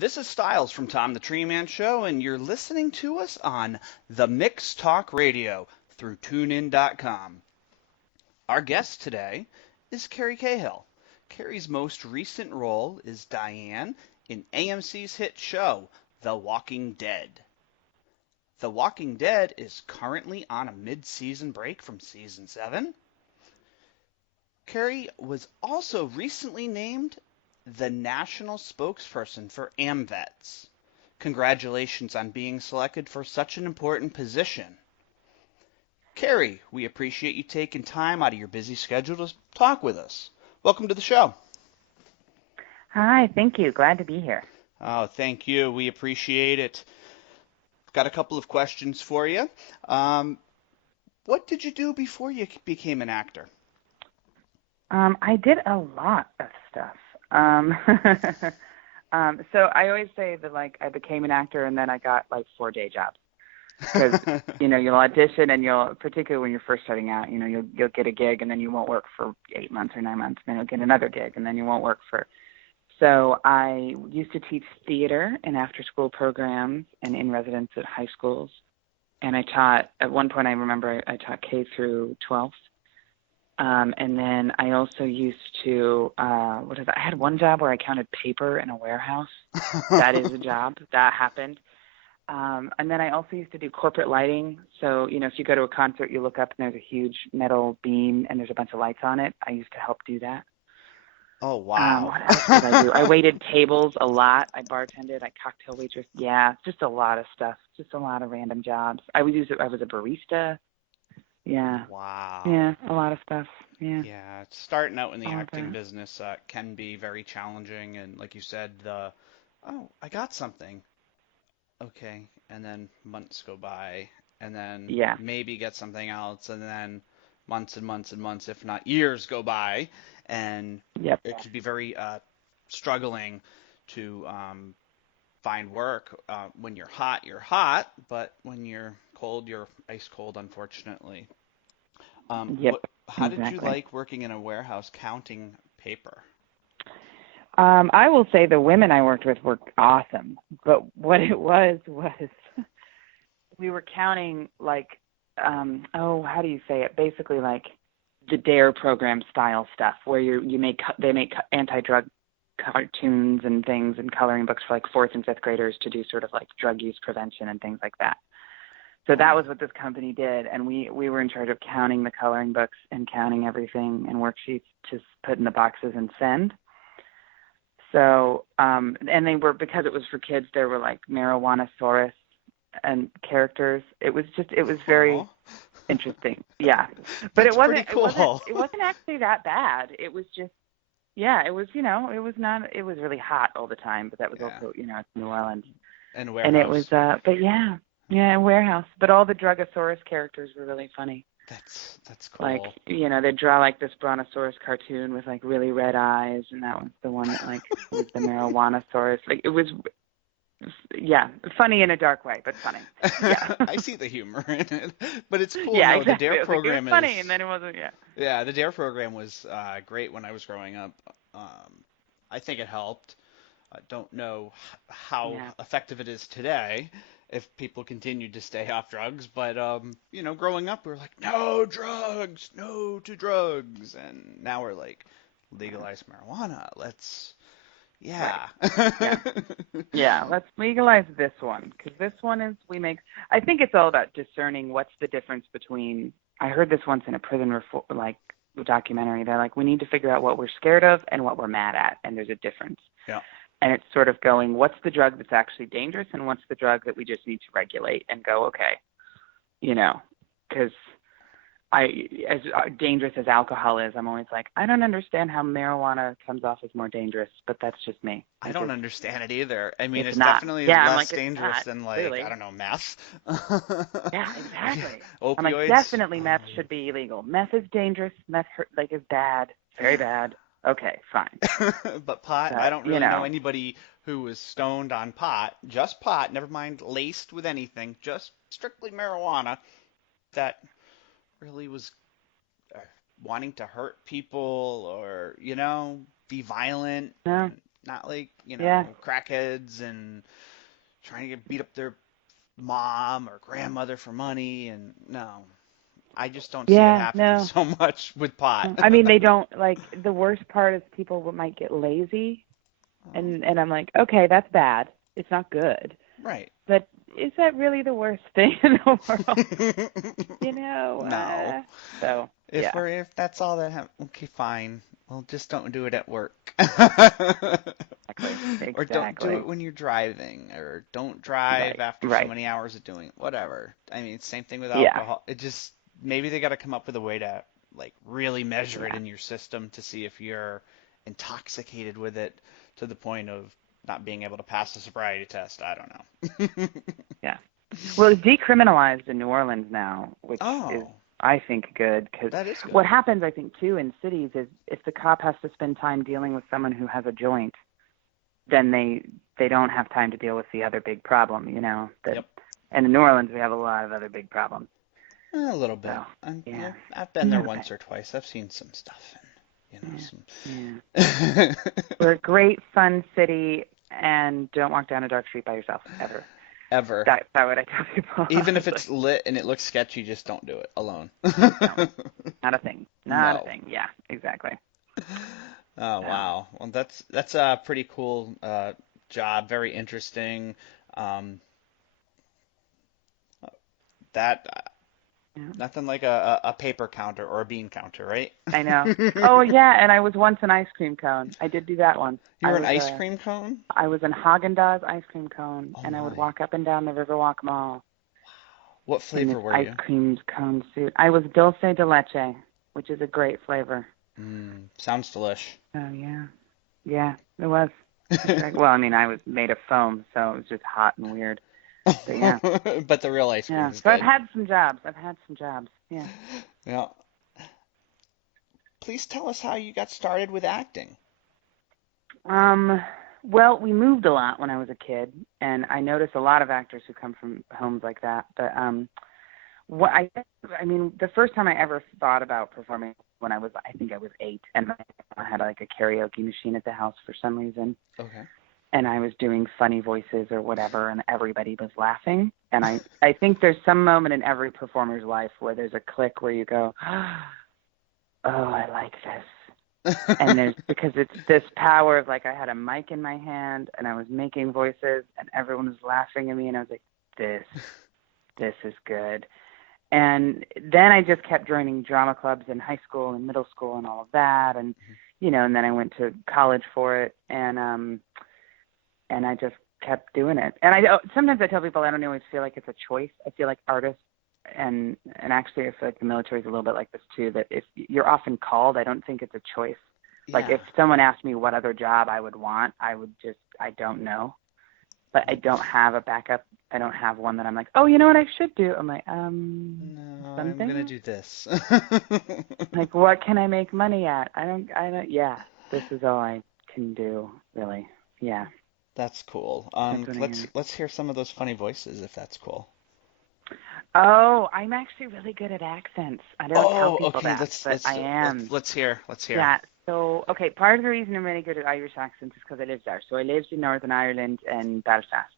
This is Styles from Tom The Treeman Show, and you're listening to us on the Mix Talk Radio through TuneIn.com. Our guest today is Kerry Cahill. Kerry's most recent role is Diane in AMC's hit show, The Walking Dead. The Walking Dead is currently on a mid-season break from season 7. Kerry was also recently named the national spokesperson for Amvets. Congratulations on being selected for such an important position. Kerry, we appreciate you taking time out of your busy schedule to talk with us. Welcome to the show. Hi, thank you. Glad to be here. Oh, thank you. We appreciate it. Got a couple of questions for you. What did you do before you became an actor? I did a lot of stuff. So I always say that I became an actor and then I got 4 day jobs because you'll audition and particularly when you're first starting out, you'll get a gig and then you won't work for 8 months or 9 months, then you'll get another gig and then you won't work for. So I used to teach theater and after school programs and in residence at high schools, and I taught at one point. I remember I taught K through 12th. And then I also used to, I had one job where I counted paper in a warehouse. That is a job. That happened. And then I also used to do corporate lighting. So, if you go to a concert, you look up and there's a huge metal beam and there's a bunch of lights on it. I used to help do that. Oh, wow. What else did I do? I waited tables a lot. I bartended. I cocktail waitress. Yeah, just a lot of stuff. Just a lot of random jobs. I was a barista. Yeah. Wow. Yeah, a lot of stuff. Yeah. Yeah, starting out in the All acting that. business can be very challenging, and like you said, I got something. Okay, and then months go by, and then Yeah. maybe get something else, and then months and months and months, if not years, go by, and Yep. it could be very struggling to find work. When you're hot, but when you're cold, you're ice cold, unfortunately. Yep. How did you Exactly. like working in a warehouse counting paper? I will say the women I worked with were awesome, but what it was we were counting how do you say it? Basically the DARE program style stuff where they make anti-drug cartoons and things and coloring books for fourth and fifth graders to do sort of drug use prevention and things like that. So that was what this company did, and we were in charge of counting the coloring books and counting everything and worksheets to put in the boxes and send. So, and they were, because it was for kids, there were marijuana-saurus and characters. It was very Aw, interesting. Yeah. But that's pretty cool. it wasn't actually that bad. It was just, yeah, it was, it was really hot all the time, but that was Yeah, also, it's New Orleans. and And it was, warehouse. but yeah. Yeah, warehouse. But all the Drugosaurus characters were really funny. That's cool. They'd draw this Brontosaurus cartoon with really red eyes, and that was the one that was the marijuana-saurus. It was, yeah, funny in a dark way, but funny. Yeah. I see the humor in it, but it's cool. Yeah, No, the exactly. DARE It was program funny, is and then it wasn't. Yeah. yeah, the DARE program was great when I was growing up. I think it helped. I don't know how Yeah. effective it is today if people continue to stay off drugs, but growing up we were like, no drugs, no to drugs, and now we're like, legalize marijuana. Let's, Right. yeah. Yeah. Yeah. Let's legalize this one because this one is I think it's all about discerning what's the difference between. I heard this once in a prison reform documentary. They're we need to figure out what we're scared of and what we're mad at, and there's a difference. Yeah. And it's sort of going, what's the drug that's actually dangerous and what's the drug that we just need to regulate and go, okay, because as dangerous as alcohol is, I'm always I don't understand how marijuana comes off as more dangerous, but that's just me. I don't understand it either. I mean, It's it's not. definitely Yeah, I'm less it's dangerous not, than clearly. I don't know, meth. Yeah, exactly. I'm Opioids. definitely meth should be illegal. Meth is dangerous. Meth is bad. Very bad. Okay, fine. But pot, I But, don't really know anybody who was stoned on pot, just pot, never mind laced with anything, just strictly marijuana, that really was wanting to hurt people or, be violent. no. not like, Yeah. crackheads and trying to get beat up their mom or grandmother for money. And no, I just don't see it Yeah, happening no. so much with pot. I mean, they don't, like, the worst part is people might get lazy, Oh, and I'm like, okay, that's bad. It's not good. right. But is that really the worst thing in the world? No. So, yeah. If that's all that happens, okay, fine. Well, just don't do it at work. Exactly. Or don't do Exactly. it when you're driving, or don't drive Right. after so Right. many hours of doing it. Whatever. I mean, same thing with Yeah. alcohol. It just maybe they got to come up with a way to like really measure it Yeah. in your system to see if you're intoxicated with it to the point of not being able to pass the sobriety test. I don't know. Yeah. Well, it's decriminalized in New Orleans now, which is, Oh, I think, good, because that is what good. happens, I think, too, in cities is if the cop has to spend time dealing with someone who has a joint, then they don't have time to deal with the other big problem, that. Yep. And in New Orleans, we have a lot of other big problems. A little bit. So, yeah, I've been a there little bit. once or twice. I've seen some stuff, and Yeah, yeah. some. We're a great, fun city, and don't walk down a dark street by yourself ever. Ever. That's what I tell people. Even if Honestly. it's lit and it looks sketchy, just don't do it alone. Just don't. Not a thing. Not a No. thing. Yeah, exactly. Oh So, wow. Well, that's a pretty cool job. Very interesting. Um, that yeah. nothing like a paper counter or a bean counter, right? I know. Oh yeah, and I was once an ice cream cone. I did do that once. You were an ice cream cone? I was an Haagen-Dazs ice cream cone, Oh and I would my. walk up and down the Riverwalk Mall What in this flavor were ice you? cream cone suit. I was dulce de leche, which is a great flavor. Sounds delish. Oh yeah, yeah, it was. Well, I mean, I was made of foam, so it was just hot and weird. But yeah, But the real ice cream yeah. is So I've good. had some jobs. I've had some jobs. Yeah. Yeah. Please tell us how you got started with acting. Um. Well, we moved a lot when I was a kid, and I noticed a lot of actors who come from homes like that. But what I mean, the first time I ever thought about performing when I think I was 8, and I had like a karaoke machine at the house for some reason, Okay. and I was doing funny voices or whatever, and everybody was laughing. And I think there's some moment in every performer's life where there's a click where you go, oh, I like this. And there's because it's this power of like I had a mic in my hand and I was making voices and everyone was laughing at me and I was like, this is good. And then I just kept joining drama clubs in high school and middle school and all of that, and and then I went to college for it, and I just kept doing it. And sometimes I tell people I don't always feel like it's a choice. I feel like artists and actually I feel like the military is a little bit like this too, that if you're often called, I don't think it's a choice. Like Yeah. if someone asked me what other job I would want, I don't know. But I don't have a backup. I don't have one that I'm like, oh, you know what I should do? I'm like, No, I'm gonna something? do this. Like, what can I make money at? Yeah, this is all I can do, really. Yeah, That's cool. that's what I am. Let's hear some of those funny voices if that's cool. Oh, I'm actually really good at accents. I don't tell Oh, people okay. that, but I am. Let's hear. Let's hear. Yeah, so, okay, part of the reason I'm really good at Irish accents is because I lived there. So I lived in Northern Ireland and Belfast.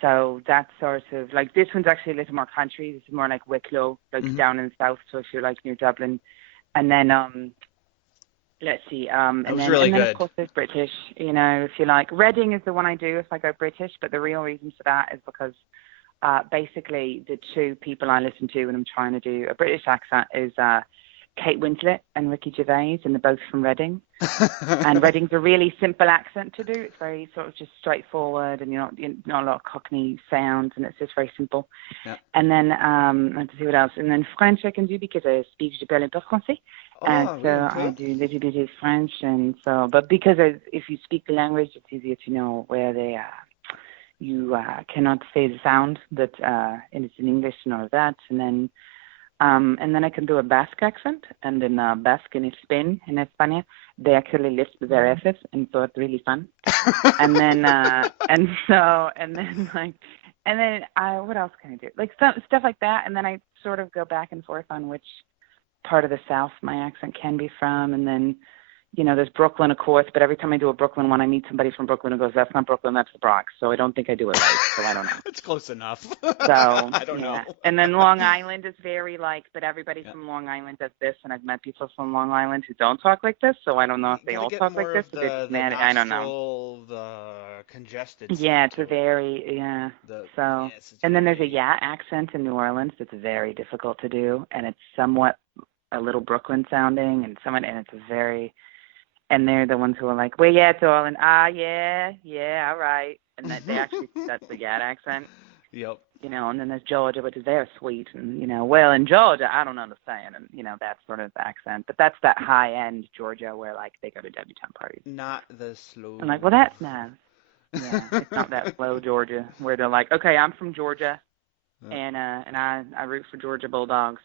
So that's sort of, like, this one's actually a little more country. This is more like Wicklow, like Hmm. down in the south, so if you're, like, near Dublin. And then, let's see, That was really of good. course there's British, if you like. Reading is the one I do if I go British, but the real reason for that is because basically the two people I listen to when I'm trying to do a British accent is Kate Winslet and Ricky Gervais, and they're both from Reading. And Reading's a really simple accent to do. It's very sort of just straightforward, and you're not a lot of Cockney sounds, and it's just very simple. Yeah. And then let's see what else. And then French I can do because I speak, je parle un peu français. And Oh, so oui, un I peu. do a little bit of French, and so, but because if you speak the language, it's easier to know where you cannot say the sound that and it's in English and all of that. And then I can do a Basque accent, and in Basque in Spain, in España, they actually lift their S's, and so it's really fun. And then what else can I do? Like stuff like that, and then I sort of go back and forth on which part of the South my accent can be from, and then there's Brooklyn, of course, but every time I do a Brooklyn one, I meet somebody from Brooklyn who goes, that's not Brooklyn, that's the Bronx. So I don't think I do it right, so I don't know. It's close enough. So, I don't know. And then Long Island is very but everybody Yeah. from Long Island does this, and I've met people from Long Island who don't talk like this, so I don't know if they all talk like this. The, Or they're just the mad. I don't know. nostril, the congested Yeah, sound it's to a it. very, and then there's a very- accent in New Orleans that's very difficult to do, and it's somewhat a little Brooklyn sounding, and it's and they're the ones who are like, well, yeah, darling, yeah, all right, and they actually, that's the accent. Yep. And then there's Georgia, which is very sweet, and, well, in Georgia, I don't understand, and, that sort of accent, but that's that high-end Georgia where, like, they go to debutante parties. Not the slow. I'm like, well, that's nice. Yeah, it's not that slow Georgia, where they're like, okay, I'm from Georgia, and I root for Georgia Bulldogs.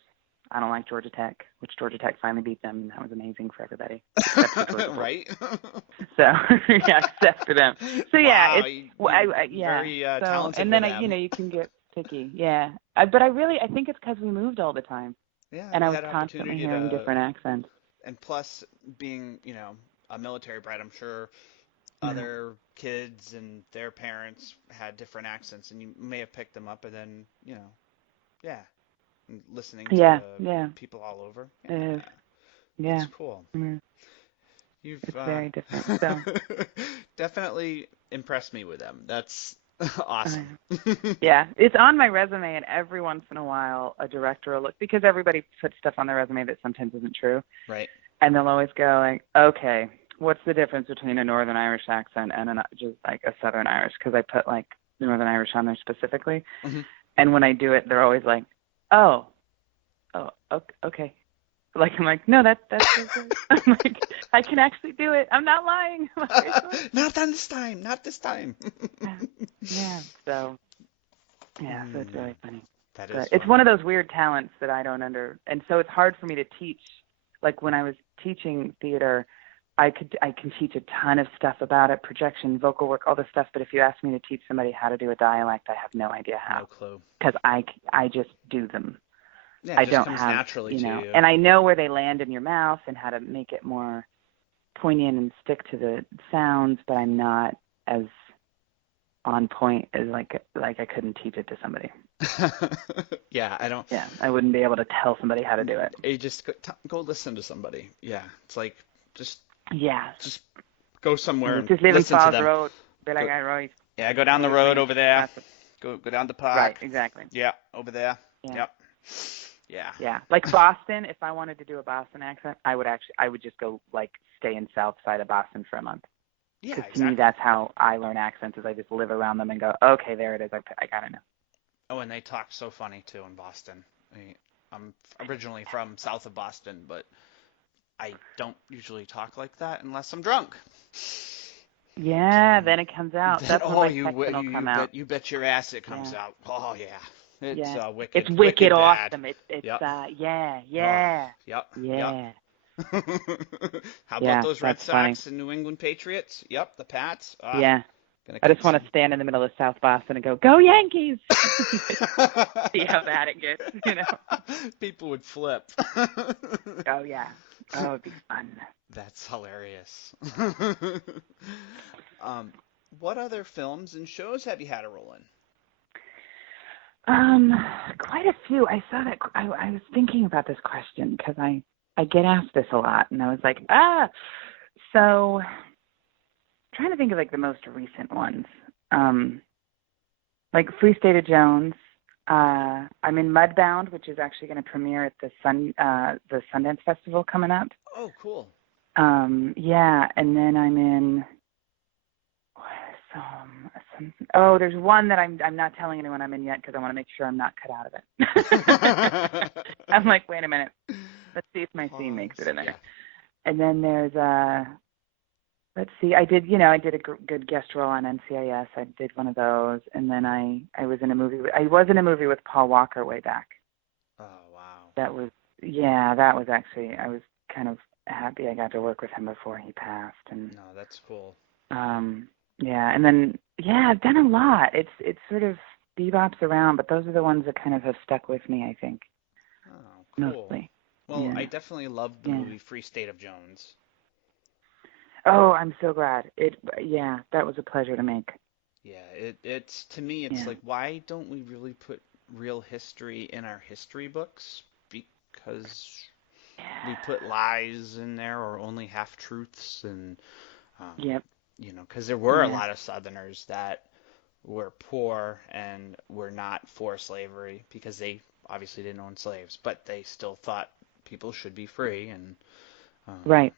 I don't like Georgia Tech, which Georgia Tech finally beat them, and that was amazing for everybody. Right? So, except for them. So, yeah, wow, it's, very talented and then, with them. you can get picky, yeah. But I think it's because we moved all the time. Yeah, and I was had constantly hearing different accents. And plus, being, a military brat, I'm sure other kids and their parents had different accents, and you may have picked them up, and then, and listening to people all over. Yeah. It's cool. Mm-hmm. It's very different. So. Definitely impressed me with them. That's awesome. Yeah, it's on my resume, and every once in a while a director will look, because everybody puts stuff on their resume that sometimes isn't true. Right. And they'll always go like, okay, what's the difference between a Northern Irish accent and just like a Southern Irish? Because I put like Northern Irish on there specifically. Mm-hmm. And when I do it, they're always like, oh, okay. Like, I'm like, no, that's okay. I'm like, I can actually do it. I'm not lying. Not this time. Yeah. So it's really funny. That is. It's one of those weird talents that I don't and so it's hard for me to teach. Like when I was teaching theater, I can teach a ton of stuff about it, projection, vocal work, all this stuff. But if you ask me to teach somebody how to do a dialect, I have no idea how. No clue. Because I just do them. Yeah, I don't comes have, naturally to you. And I know where they land in your mouth and how to make it more poignant and stick to the sounds, but I'm not as on point as like I couldn't teach it to somebody. Yeah, I don't. Yeah, I wouldn't be able to tell somebody how to do it. You just go listen to somebody. Yeah, it's like just go somewhere and just live listen in to them. Road, be like, I write. Yeah, go down the road over there. Go down the park. Right, exactly. Yeah, over there. Yeah. Yep. Yeah. Yeah, like Boston. If I wanted to do a Boston accent, I would just go like stay in South Side of Boston for a month. Yeah, Because to me, that's how I learn accents. Is I just live around them and go, okay, there it is. I gotta know. Oh, and they talk so funny too in Boston. I'm originally from south of Boston, but I don't usually talk like that unless I'm drunk. Yeah, then it comes out. That's when my Texan will come out. You bet your ass it comes out. Oh yeah. It's wicked. It's wicked awesome. Bad. It's yep. Yeah. Yep. Yeah. How about those Red Sox and New England Patriots? Yep, the Pats. Yeah. I just want to stand in the middle of South Boston and go Yankees! See how bad it gets, People would flip. Oh, yeah. That would be fun. That's hilarious. What other films and shows have you had a role in? Quite a few. I saw that. I was thinking about this question because I get asked this a lot, and I was like, so trying to think of like the most recent ones. Like Free State of Jones. I'm in Mudbound, which is actually going to premiere at the Sundance Festival coming up. Oh, cool. Yeah, and then I'm in. There's one that I'm not telling anyone I'm in yet because I want to make sure I'm not cut out of it. I'm like, wait a minute. Let's see if my scene makes it in there. Yeah. And then there's let's see. I did a good guest role on NCIS. I did one of those, and then I was in a movie. I was in a movie with Paul Walker way back. Oh wow. That was actually. I was kind of happy I got to work with him before he passed. And no, that's cool. Yeah, and then I've done a lot. It's sort of bebops around, but those are the ones that kind of have stuck with me, I think. Oh, cool. Mostly. Well, yeah. I definitely loved the movie Free State of Jones. Oh, I'm so glad. Yeah, that was a pleasure to make. Yeah, it's to me, it's Yeah. like, why don't we really put real history in our history books? Because we put lies in there or only half truths, and um, Yep. because there were a Yeah. lot of Southerners that were poor and were not for slavery because they obviously didn't own slaves, but they still thought people should be free, and um, Right.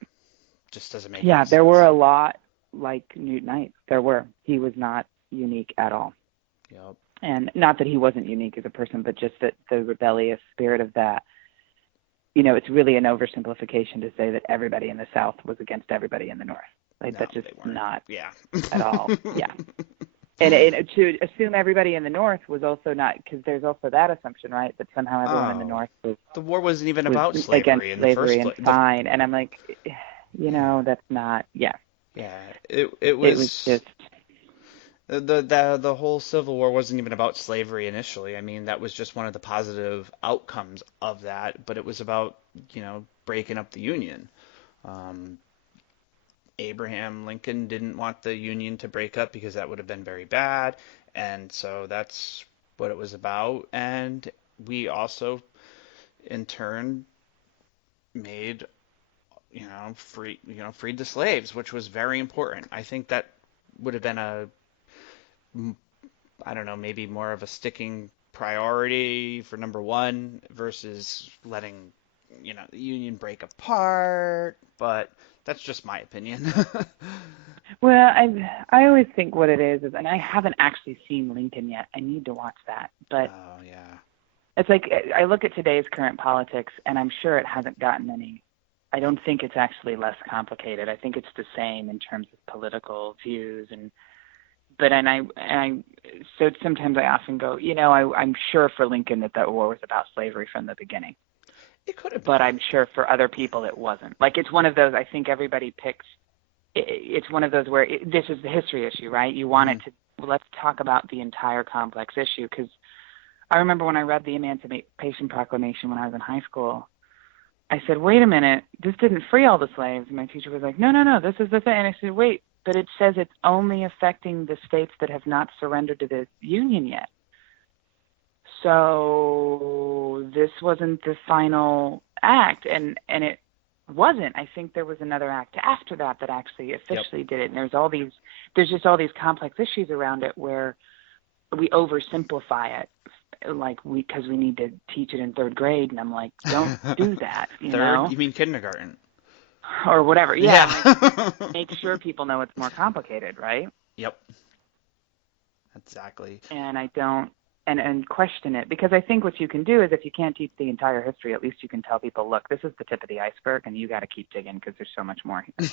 just doesn't make any Yeah, there were sense. a lot like Newt Knight. There were. He was not unique at all. Yep. And not that he wasn't unique as a person, but just that the rebellious spirit of that. It's really an oversimplification to say that everybody in the South was against everybody in the North. Like, No, that's just they weren't. not Yeah. at all. Yeah. And to assume everybody in the North was also not, because there's also that assumption, right, that somehow everyone in the Oh, North was the war wasn't even was about against slavery in the slavery first and place. fine. And I'm like, Yeah, that's not. Yeah, yeah. It it was was just the whole Civil War wasn't even about slavery initially. I mean, that was just one of the positive outcomes of that, but it was about, breaking up the Union. Um, Abraham Lincoln didn't want the Union to break up because that would have been very bad, and so that's what it was about. And we also, in turn, made, freed the slaves, which was very important. I think that would have been I don't know, maybe more of a sticking priority for number one versus letting, the Union break apart. But that's just my opinion. well, I always think what it is, and I haven't actually seen Lincoln yet. I need to watch that, but Oh yeah. it's like I look at today's current politics, and I'm sure it hasn't gotten any. I don't think it's actually less complicated. I think it's the same in terms of political views and so sometimes I often go, I'm sure for Lincoln that war was about slavery from the beginning, It could have but been. I'm sure for other people it wasn't. Like, it's one of those, I think everybody picks, it's one of those where this is the history issue, right? You want Hmm. it to, well, let's talk about the entire complex issue, because I remember when I read the Emancipation Proclamation when I was in high school, I said, wait a minute, this didn't free all the slaves. And my teacher was like, no, no, no, this is the thing. And I said, wait, but it says it's only affecting the states that have not surrendered to the Union yet. So this wasn't the final act, and it wasn't. I think there was another act after that that actually Yep. officially did it. And there's just all these complex issues around it where we oversimplify it, like because we need to teach it in third grade, and I'm like, don't do that, Third, you mean kindergarten? or whatever. Yeah, Yeah. I'm like, make sure people know it's more complicated, right? Yep. Exactly. And I don't, and question it, because I think what you can do is, if you can't teach the entire history, at least you can tell people, look, this is the tip of the iceberg, and you got to keep digging because there's so much more here.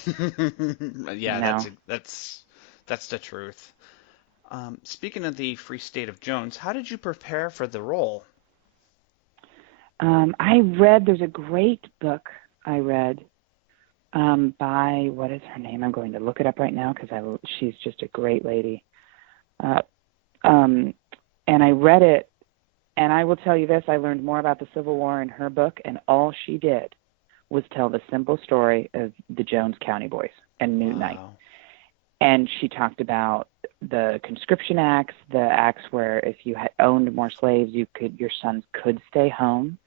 You Yeah, know, that's the truth. Speaking of the Free State of Jones, how did you prepare for the role? I read. There's a great book I read by, what is her name? I'm going to look it up right now because she's just a great lady. Uh, um, and I read it, and I will tell you this: I learned more about the Civil War in her book, and all she did was tell the simple story of the Jones County Boys and Newt Knight. Wow. And she talked about the conscription acts, the acts where if you had owned more slaves, your sons could stay home,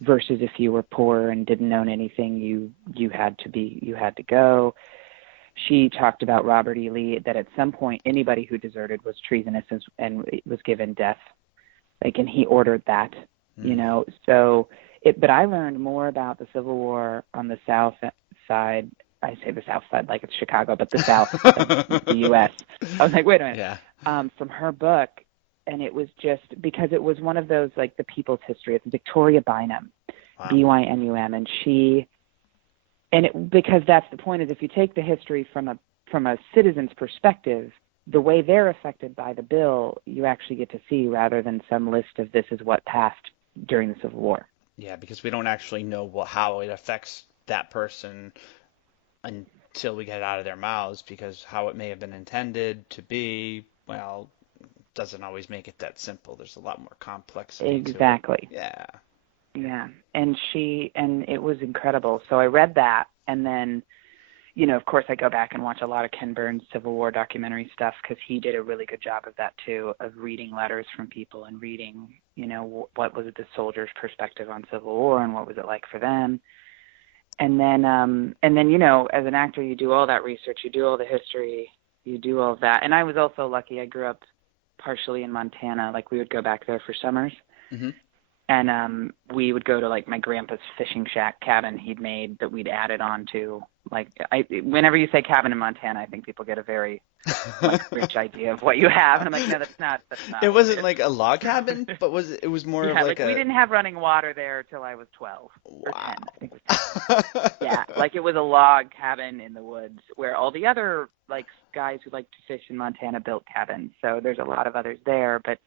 versus if you were poor and didn't own anything, you had to go. She talked about Robert E. Lee, that at some point anybody who deserted was treasonous and was given death, like, and he ordered that, Mm. So but I learned more about the Civil War on the South side. I say the South side like it's Chicago, but the South of the U.S. I was like, wait a minute, Yeah. from her book, and it was just because it was one of those, like, the People's History. It's Victoria Bynum, Wow. Bynum, and because that's the point, is if you take the history from a citizen's perspective, the way they're affected by the bill, you actually get to see, rather than some list of this is what passed during the Civil War. Yeah, because we don't actually know how it affects that person until we get it out of their mouths, because how it may have been intended to be, well, doesn't always make it that simple. There's a lot more complexity to it. Exactly. Yeah. Yeah. And it was incredible. So I read that, and then of course I go back and watch a lot of Ken Burns' Civil War documentary stuff because he did a really good job of that too, of reading letters from people and reading, what was the soldiers' perspective on Civil War and what was it like for them. And then, as an actor, you do all that research, you do all the history, you do all of that. And I was also lucky. I grew up partially in Montana. Like, we would go back there for summers. Mm-hmm. And we would go to, like, my grandpa's fishing shack cabin he'd made that we'd added on to. Like, whenever you say cabin in Montana, I think people get a very rich idea of what you have. And I'm like, no, that's not. It wasn't like a log cabin, but it was more of like a... we didn't have running water there till I was 12 or 10. I think it was 10. Yeah, like it was a log cabin in the woods where all the other, like, guys who like to fish in Montana built cabins. So there's a lot of others there, but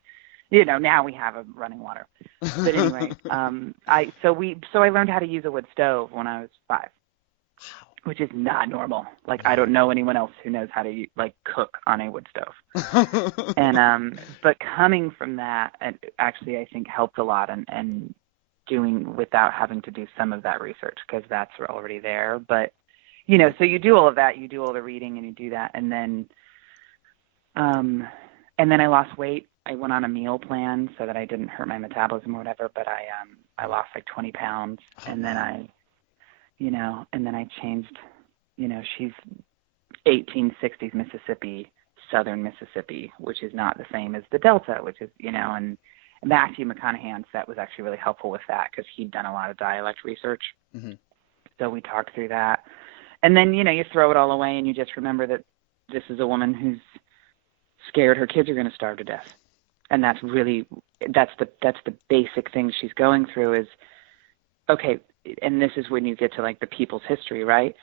now we have a running water. But anyway, I learned how to use a wood stove when I was 5, which is not normal. Like, I don't know anyone else who knows how to cook on a wood stove. And but coming from that, actually I think helped a lot, and doing without having to do some of that research because that's already there. But so you do all of that, you do all the reading, and you do that, and then I lost weight. I went on a meal plan so that I didn't hurt my metabolism or whatever, but I lost like 20 pounds, and then I changed, she's 1860s Mississippi, southern Mississippi, which is not the same as the Delta, which is, and Matthew McConaughey that was actually really helpful with that because he'd done a lot of dialect research. Mm-hmm. So we talked through that. And then, you throw it all away and you just remember that this is a woman who's scared her kids are going to starve to death. And that's the basic thing she's going through is, okay, and this is when you get to like the people's history, right?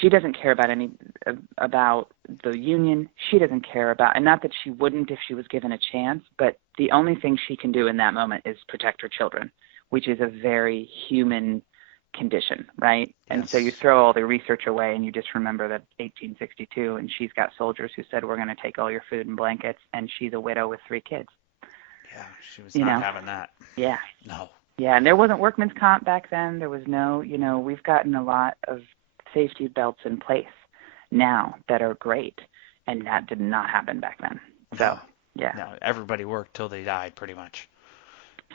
She doesn't care about the Union. She doesn't care about, and not that she wouldn't if she was given a chance, but the only thing she can do in that moment is protect her children, which is a very human condition, right? Yes. And so you throw all the research away and you just remember that 1862, and she's got soldiers who said, we're going to take all your food and blankets, and she's a widow with 3 kids. Yeah, she was not having that. Yeah. No. Yeah, and there wasn't workman's comp back then. There was no, we've gotten a lot of safety belts in place now that are great, and that did not happen back then. So, yeah. No, everybody worked till they died, pretty much.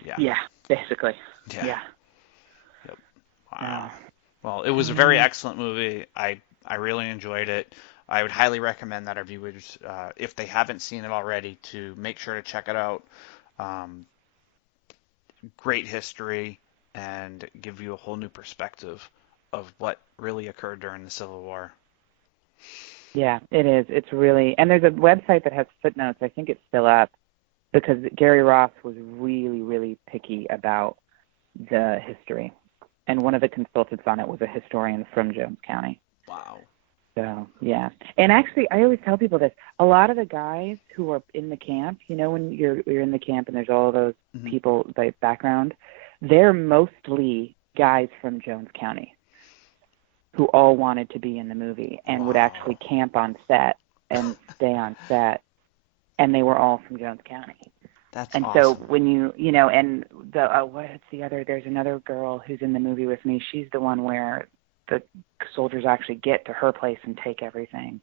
Yeah. Yeah, basically. Yeah. Yeah. Yep. Wow. Well, it was a very excellent movie. I really enjoyed it. I would highly recommend that our viewers, if they haven't seen it already, to make sure to check it out. Great history, and give you a whole new perspective of what really occurred during the Civil War. Yeah, it is. It's really, and there's a website that has footnotes. I think it's still up because Gary Ross was really, really picky about the history. And one of the consultants on it was a historian from Jones County. Wow. So, yeah. And actually, I always tell people this. A lot of the guys who are in the camp, when you're in the camp and there's all those people, the background, they're mostly guys from Jones County who all wanted to be in the movie and would actually camp on set and stay on set. And they were all from Jones County. That's and awesome. So when and what's the other, there's another girl who's in the movie with me. She's the one where the soldiers actually get to her place and take everything.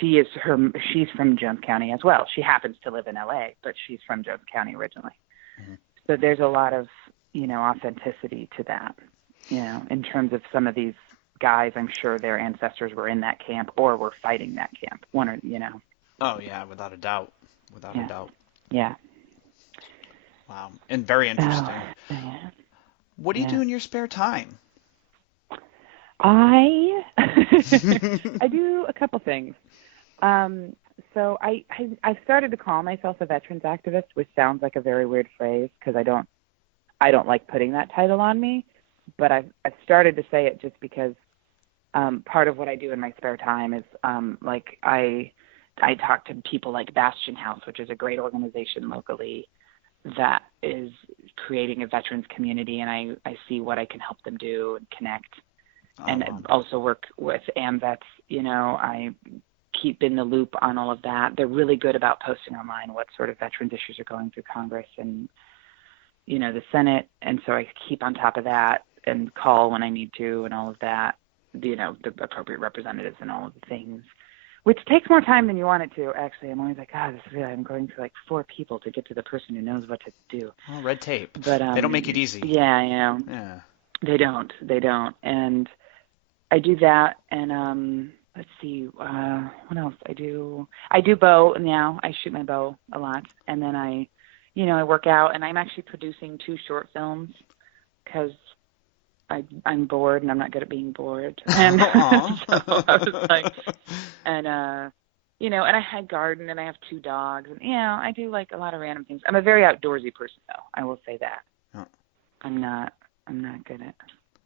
She's from Jones County as well. She happens to live in LA, but she's from Jones County originally. Mm-hmm. So there's a lot of, authenticity to that, in terms of some of these guys. I'm sure their ancestors were in that camp or were fighting that camp. Oh yeah, without a doubt. A doubt. Yeah. Wow. And very interesting. Yeah. What do you do in your spare time? I do a couple things. So I've started to call myself a veterans activist, which sounds like a very weird phrase because I don't like putting that title on me, but I've started to say it just because part of what I do in my spare time is I talk to people like Bastion House, which is a great organization locally that is creating a veterans community, and I see what I can help them do and connect. And also work with Amvets. I keep in the loop on all of that. They're really good about posting online what sort of veterans issues are going through Congress and, the Senate. And so I keep on top of that and call when I need to and all of that. the appropriate representatives and all of the things, which takes more time than you want it to. Actually, I'm always like, God, I'm going through like 4 people to get to the person who knows what to do. Oh, red tape. But they don't make it easy. Yeah. They don't. And I do that, and let's see, what else I do. I do bow now. I shoot my bow a lot, and then I work out, and I'm actually producing 2 short films because I'm bored and I'm not good at being bored. And so I was like, and I garden, and I have 2 dogs, and I do like a lot of random things. I'm a very outdoorsy person, though. I will say that. Oh. I'm not good at.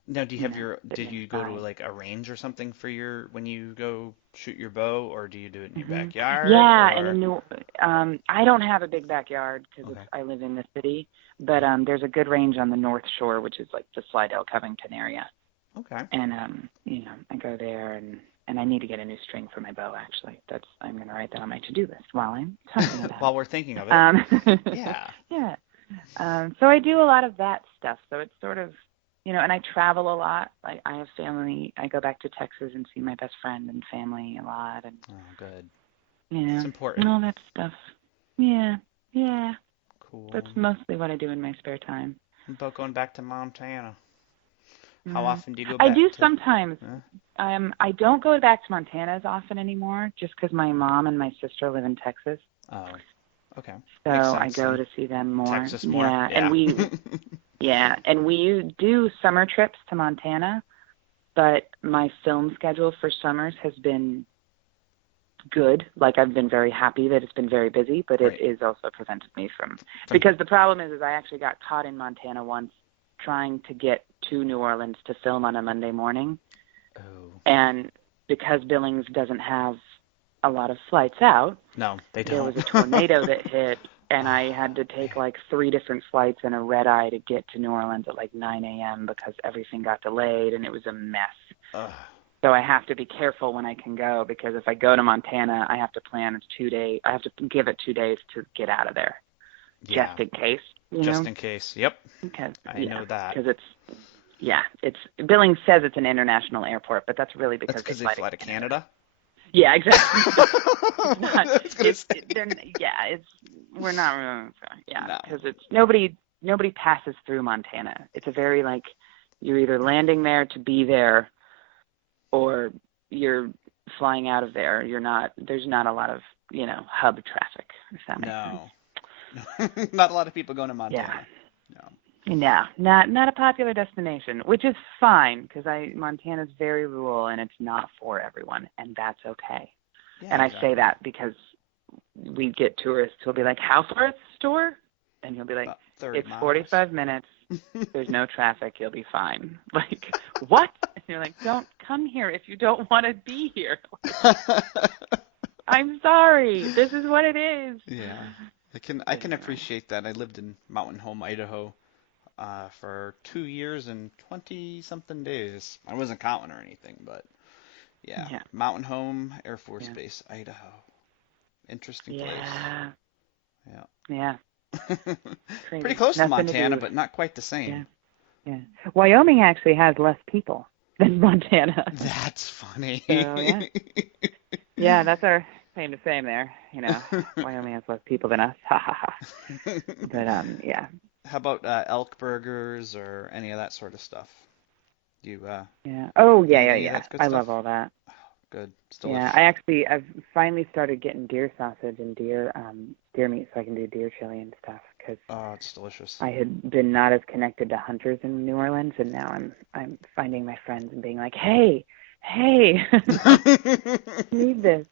Now, do you have did you go to like a range or something for when you go shoot your bow, or do you do it in your backyard? Yeah, and I don't have a big backyard because I live in the city, but there's a good range on the North Shore, which is like the Slidell, Covington area. Okay. And I go there, and I need to get a new string for my bow. Actually, I'm going to write that on my to-do list while I'm talking about it. While we're thinking of it. Yeah. Yeah. So I do a lot of that stuff. So it's sort of, and I travel a lot. Like I have family. I go back to Texas and see my best friend and family a lot. And good. Yeah. It's important. And all that stuff. Yeah. Cool. That's mostly what I do in my spare time. What about going back to Montana? How often do you go back? I do sometimes. I don't go back to Montana as often anymore, just because my mom and my sister live in Texas. Oh, okay. So I go to see them more. Texas more. Yeah, and we do summer trips to Montana, but my film schedule for summers has been good. Like I've been very happy that it's been very busy, but it is also prevented me from because the problem is I actually got caught in Montana once trying to get to New Orleans to film on a Monday morning. Oh. And because Billings doesn't have a lot of flights out, no, they don't. There was a tornado that hit, and I had to take like 3 different flights and a red eye to get to New Orleans at like 9 a.m. because everything got delayed, and it was a mess. So I have to be careful when I can go, because if I go to Montana, I have to plan 2 days. I have to give it 2 days to get out of there, just in case. Just in case. Yep. Because I know that. Because it's Billings says it's an international airport, but that's really because they fly to Canada. Yeah, exactly. We're not. Yeah, because it's nobody passes through Montana. It's a very like you're either landing there to be there, or you're flying out of there. There's not a lot of hub traffic. If that makes sense. Not a lot of people going to Montana. No, not a popular destination, which is fine because Montana's very rural and it's not for everyone, and that's okay. Yeah, and exactly. I say that because we get tourists who'll be like, "How far is the store?" And you'll be like, "It's 45 minutes. There's no traffic. You'll be fine." Like, what? And you're like, "Don't come here if you don't want to be here." I'm sorry. This is what it is. Yeah, I can appreciate that. I lived in Mountain Home, Idaho. For 2 years and 20-something days. I wasn't counting or anything, but yeah. Mountain Home, Air Force Base, Idaho. Interesting place. Yeah. Pretty close to Montana, but not quite the same. Yeah. Wyoming actually has less people than Montana. That's funny. So, yeah, that's our claim to fame there. Wyoming has less people than us. Ha ha ha. But yeah. How about elk burgers or any of that sort of stuff? You yeah. Oh yeah. I love all that. Oh, good. It's delicious. Yeah, I've finally started getting deer sausage and deer meat, so I can do deer chili and stuff. Cause it's delicious. I had been not as connected to hunters in New Orleans, and now I'm finding my friends and being like, hey, need this.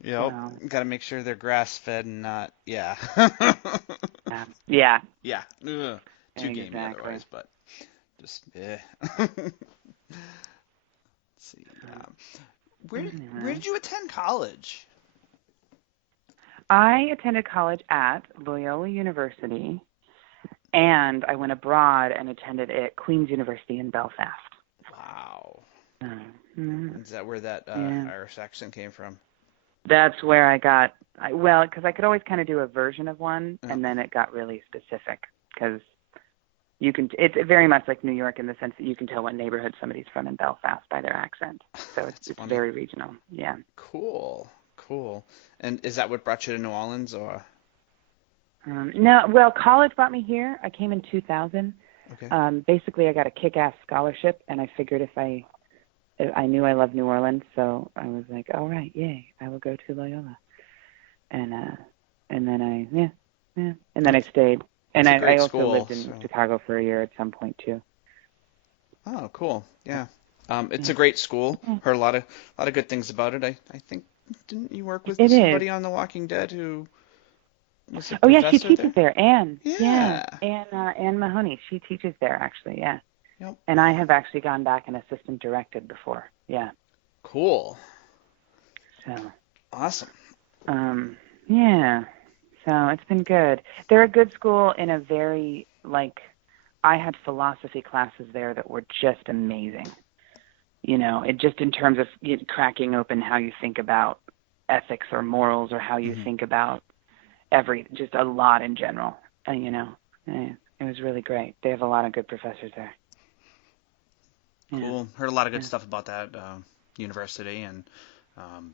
Yep. Got to make sure they're grass-fed and not, Yeah. Yeah. Ugh. Too gamey otherwise, but just, Let's see. Where did you attend college? I attended college at Loyola University, and I went abroad and attended at Queen's University in Belfast. Wow. Mm-hmm. Is that where that Irish accent came from? That's where I got, because I could always kind of do a version of one, and then it got really specific, because It's very much like New York in the sense that you can tell what neighborhood somebody's from in Belfast by their accent. So it's funny. very regional. Yeah. Cool. And is that what brought you to New Orleans, or? No, well, college brought me here. I came in 2000. Okay. Basically, I got a kick-ass scholarship, and I figured if I knew I loved New Orleans, so I was like, all right, yay, I will go to Loyola. And then and then I stayed. And It's a I great also school, lived in so. Chicago for a year at some point too. Oh, cool. Yeah. It's Yeah. a great school. Yeah. Heard a lot of good things about it. I think, didn't you work with It is. somebody on The Walking Dead who was a Oh yeah, she professor teaches there? there. Anne. Yeah, Yeah. Anne Mahoney. She teaches there actually. Yeah. Yep. And I have actually gone back and assistant directed before. Yeah. Cool. So. Awesome. Yeah. So it's been good. They're a good school in a very I had philosophy classes there that were just amazing. It just in terms of cracking open how you think about ethics or morals or how you Mm-hmm. think about just a lot in general. It was really great. They have a lot of good professors there. Yeah. Cool. Heard a lot of good Yeah. stuff about that university, and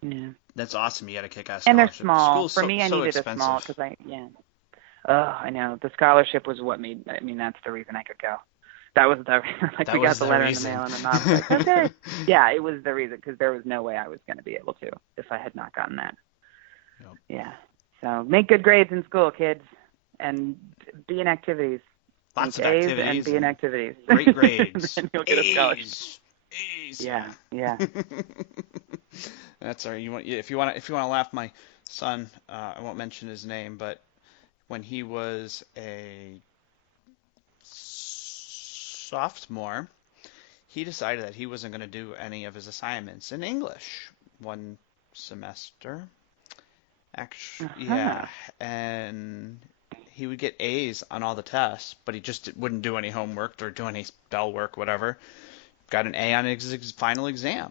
Yeah. that's awesome. You got a kick-ass And they're scholarship. small. School's For so me, I so needed a small expensive. because Oh, I know. The scholarship was what made. I mean, that's the reason I could go. That was the That we got was the the letter in the reason. mail, and the mom's like, okay. Yeah, it was the reason because there was no way I was going to be able to if I had not gotten that. Yep. Yeah. So make good grades in school, kids, and be in activities. Lots of Make A's and activities be in and activities. great grades. And you'll get a scholarship. A's. Yeah. Yeah. That's all right. If you want to laugh, my son, I won't mention his name, but when he was a sophomore, he decided that he wasn't going to do any of his assignments in English one semester. Actually, Uh-huh. yeah, and he would get A's on all the tests, but he just wouldn't do any homework or do any spell work, whatever. Got an A on his final exam,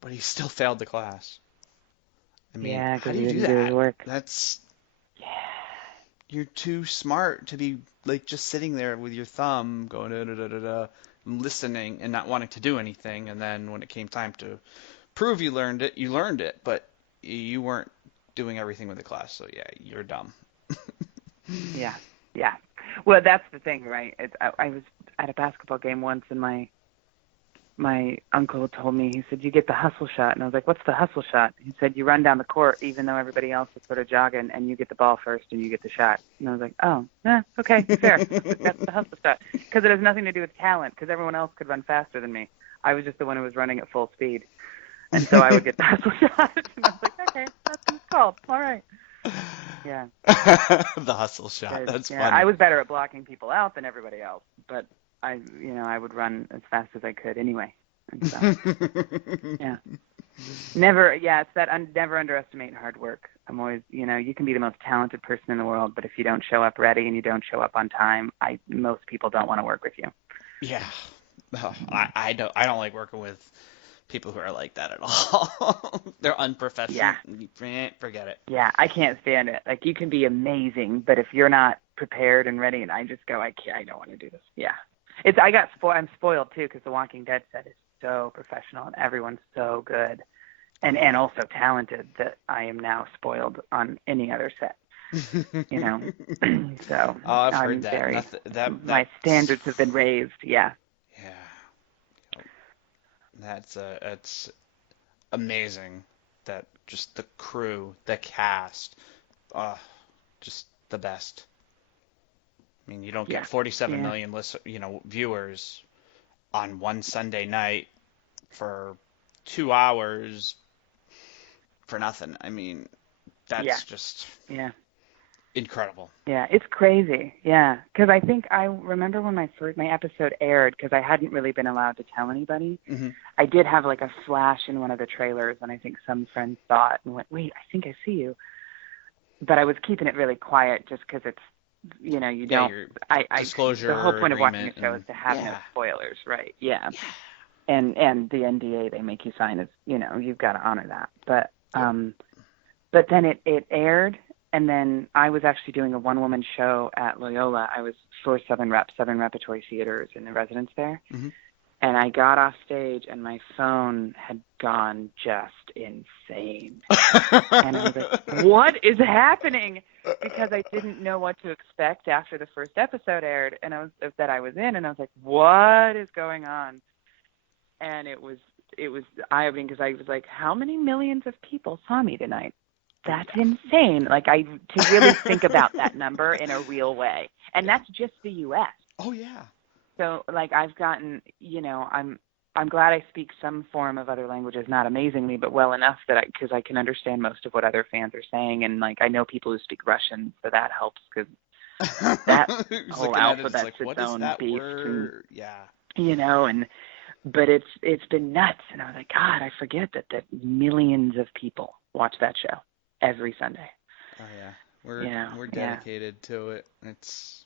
but he still failed the class. I mean, Yeah, how because do he you do didn't do his that? work. That's Yeah. You're too smart to be like just sitting there with your thumb going da da da da da, listening and not wanting to do anything. And then when it came time to prove you learned it, but you weren't doing everything with the class. So yeah, you're dumb. Yeah. Yeah. Well, that's the thing, right? I was at a basketball game once, and my uncle told me, he said, you get the hustle shot. And I was like, what's the hustle shot? He said, you run down the court even though everybody else is sort of jogging, and you get the ball first and you get the shot. And I was like, oh, okay, fair. That's the hustle shot. Because it has nothing to do with talent, because everyone else could run faster than me. I was just the one who was running at full speed. And so I would get the hustle shot. And I was like, okay, that's what it's called. All right. Yeah. The hustle shot. That's Yeah, funny. I was better at blocking people out than everybody else, but I would run as fast as I could anyway. And so, yeah, it's that never underestimate hard work. I'm always, you can be the most talented person in the world, but if you don't show up ready and you don't show up on time, most people don't want to work with you. Yeah. Oh, I don't like working with people who are like that at all. They're unprofessional. Yeah. Forget it. Yeah, I can't stand it. Like, you can be amazing, but if you're not prepared and ready, and I just go, I can't, I don't want to do this. Yeah. I'm spoiled too, because The Walking Dead set is so professional and everyone's so good and also talented that I am now spoiled on any other set. So Oh, I've I'm heard that. my standards have been raised. Yeah. Yeah. That's amazing that just the crew, the cast, just the best. I mean, you don't Yeah. get 47 Yeah. million viewers on one Sunday night for 2 hours for nothing. I mean, that's just Yeah. incredible. Yeah, it's crazy. Yeah, because I think I remember when my episode aired, because I hadn't really been allowed to tell anybody. Hmm. I did have like a flash in one of the trailers, and I think some friends saw it and went, "Wait, I think I see you." But I was keeping it really quiet just because it's, you don't. Your I disclosure the whole point of watching agreement a show is to have no yeah. spoilers, right? Yeah. And the NDA they make you sign is, you've got to honor that. But Yep. but then it aired. And then I was actually doing a one-woman show at Loyola. I was for Southern Repertory Theaters in the residence there. Mm-hmm. And I got off stage, and my phone had gone just insane. And I was like, what is happening? Because I didn't know what to expect after the first episode aired, and that I was in, and I was like, what is going on? And it was eye-opening, because I was like, how many millions of people saw me tonight? That's insane. Like, to really think about that number in a real way. And that's just the U.S. Oh, yeah. So, like, I've gotten, I'm glad I speak some form of other languages, not amazingly, but well enough because I can understand most of what other fans are saying. And, like, I know people who speak Russian, so that helps, because that whole alphabet's its own beast. Word? But it's been nuts. And I was like, God, I forget that millions of people watch that show every Sunday. Oh, yeah. We're dedicated to it. It's...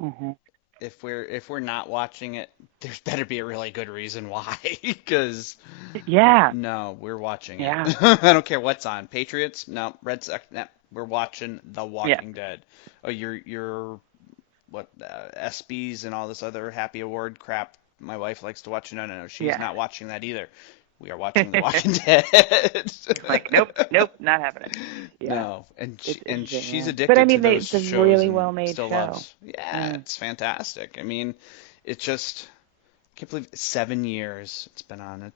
Mm-hmm. If we're not watching it, there's better be a really good reason why. Because no, we're watching it. I don't care what's on. Patriots, no. Red Sox, no. We're watching The Walking Dead. Oh, your what ESPYs and all this other Happy Award crap. My wife likes to watch. No. She's not watching that either. We are watching The Walking Dead. Like, nope, not happening. Yeah. No, and she's addicted but I mean, to those shows. It's a really well-made still show. Loves. Yeah, it's fantastic. I mean, it's just, I can't believe 7 years it's been on.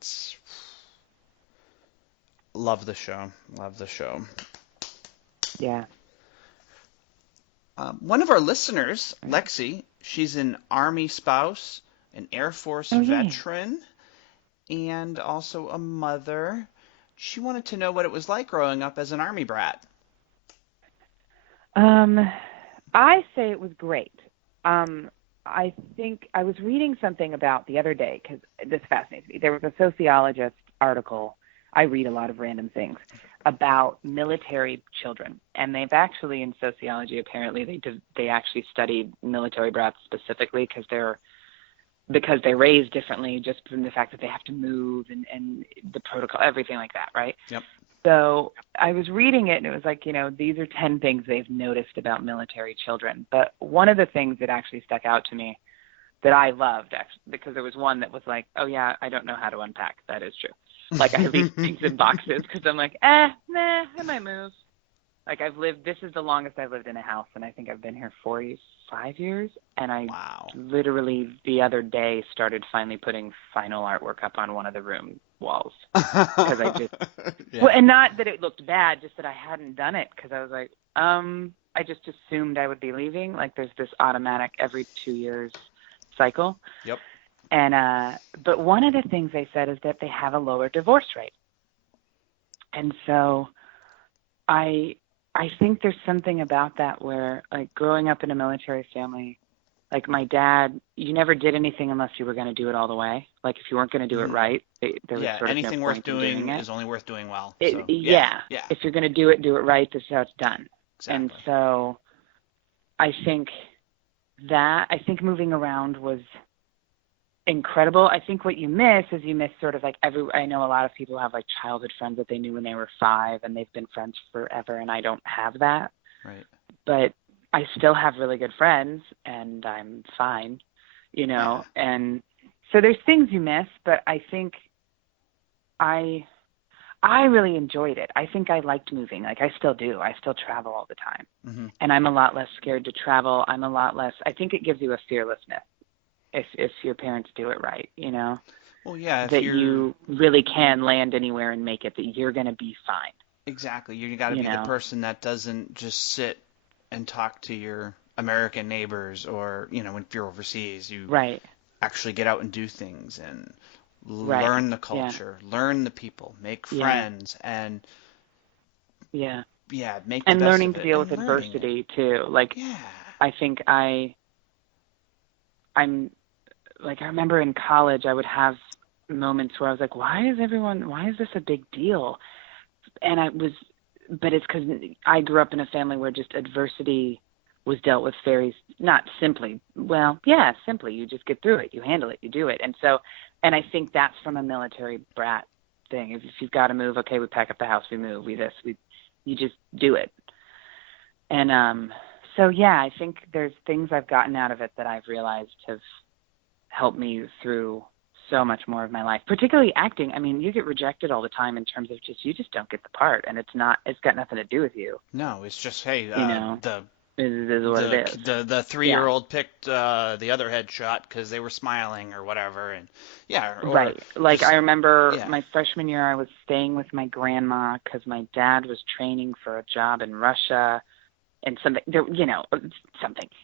Love the show. Yeah. One of our listeners, Lexi, she's an Army spouse, an Air Force veteran, and also a mother. She wanted to know what it was like growing up as an Army brat. I say it was great. I think I was reading something about the other day, because this fascinates me. There was a sociologist article. I read a lot of random things about military children, and they've actually, in sociology, apparently they actually studied military brats specifically because they raise differently, just from the fact that they have to move and the protocol, everything like that, right? Yep. So I was reading it, and it was like, these are 10 things they've noticed about military children. But one of the things that actually stuck out to me that I loved, actually, because there was one that was like, oh, yeah, I don't know how to unpack. That is true. Like, I leave things in boxes because I'm like, I might move. Like, this is the longest I've lived in a house, and I think I've been here 45 years. And I literally the other day started finally putting final artwork up on one of the room walls. Because I just, well, and not that it looked bad, just that I hadn't done it, because I was like, I just assumed I would be leaving. Like, there's this automatic every 2 years cycle. Yep. And, but one of the things they said is that they have a lower divorce rate. And so I think there's something about that where, like, growing up in a military family, like my dad, you never did anything unless you were going to do it all the way. Like, if you weren't going to do it right, there was sort of anything no worth point in doing it. is only worth doing well. Yeah. If you're going to do it right. This is how it's done. Exactly. And so I think moving around was incredible. I think what you miss sort of like I know a lot of people have like childhood friends that they knew when they were 5 and they've been friends forever, and I don't have that. Right. But I still have really good friends, and I'm fine, and so there's things you miss, but I think I really enjoyed it. I think I liked moving. Like, I still do. I still travel all the time. Mm-hmm. And I'm a lot less scared to travel. I think it gives you a fearlessness if your parents do it right, Well, yeah. That you really can land anywhere and make it, that you're going to be fine. Exactly. You got to be the person that doesn't just sit and talk to your American neighbors, or, if you're overseas, you actually get out and do things and learn the culture, learn the people, make friends, and make the and best learning of to it. deal with adversity too. Like, I think I'm like, I remember in college I would have moments where I was like, why is this a big deal? But it's because I grew up in a family where just adversity was dealt with very, not simply. Well, yeah, simply. You just get through it. You handle it. You do it. And I think that's from a military brat thing. If you've got to move, okay, we pack up the house, we move, you just do it. And so yeah, I think there's things I've gotten out of it that I've realized have helped me through so much more of my life, particularly acting. I mean, you get rejected all the time in terms of you just don't get the part, and it's got nothing to do with you. No, it's just, hey, You know, the it is what it is. the Yeah. 3-year-old picked the other headshot because they were smiling or whatever, and yeah, or Right. Like just I remember yeah. my freshman year, I was staying with my grandma because my dad was training for a job in Russia, and something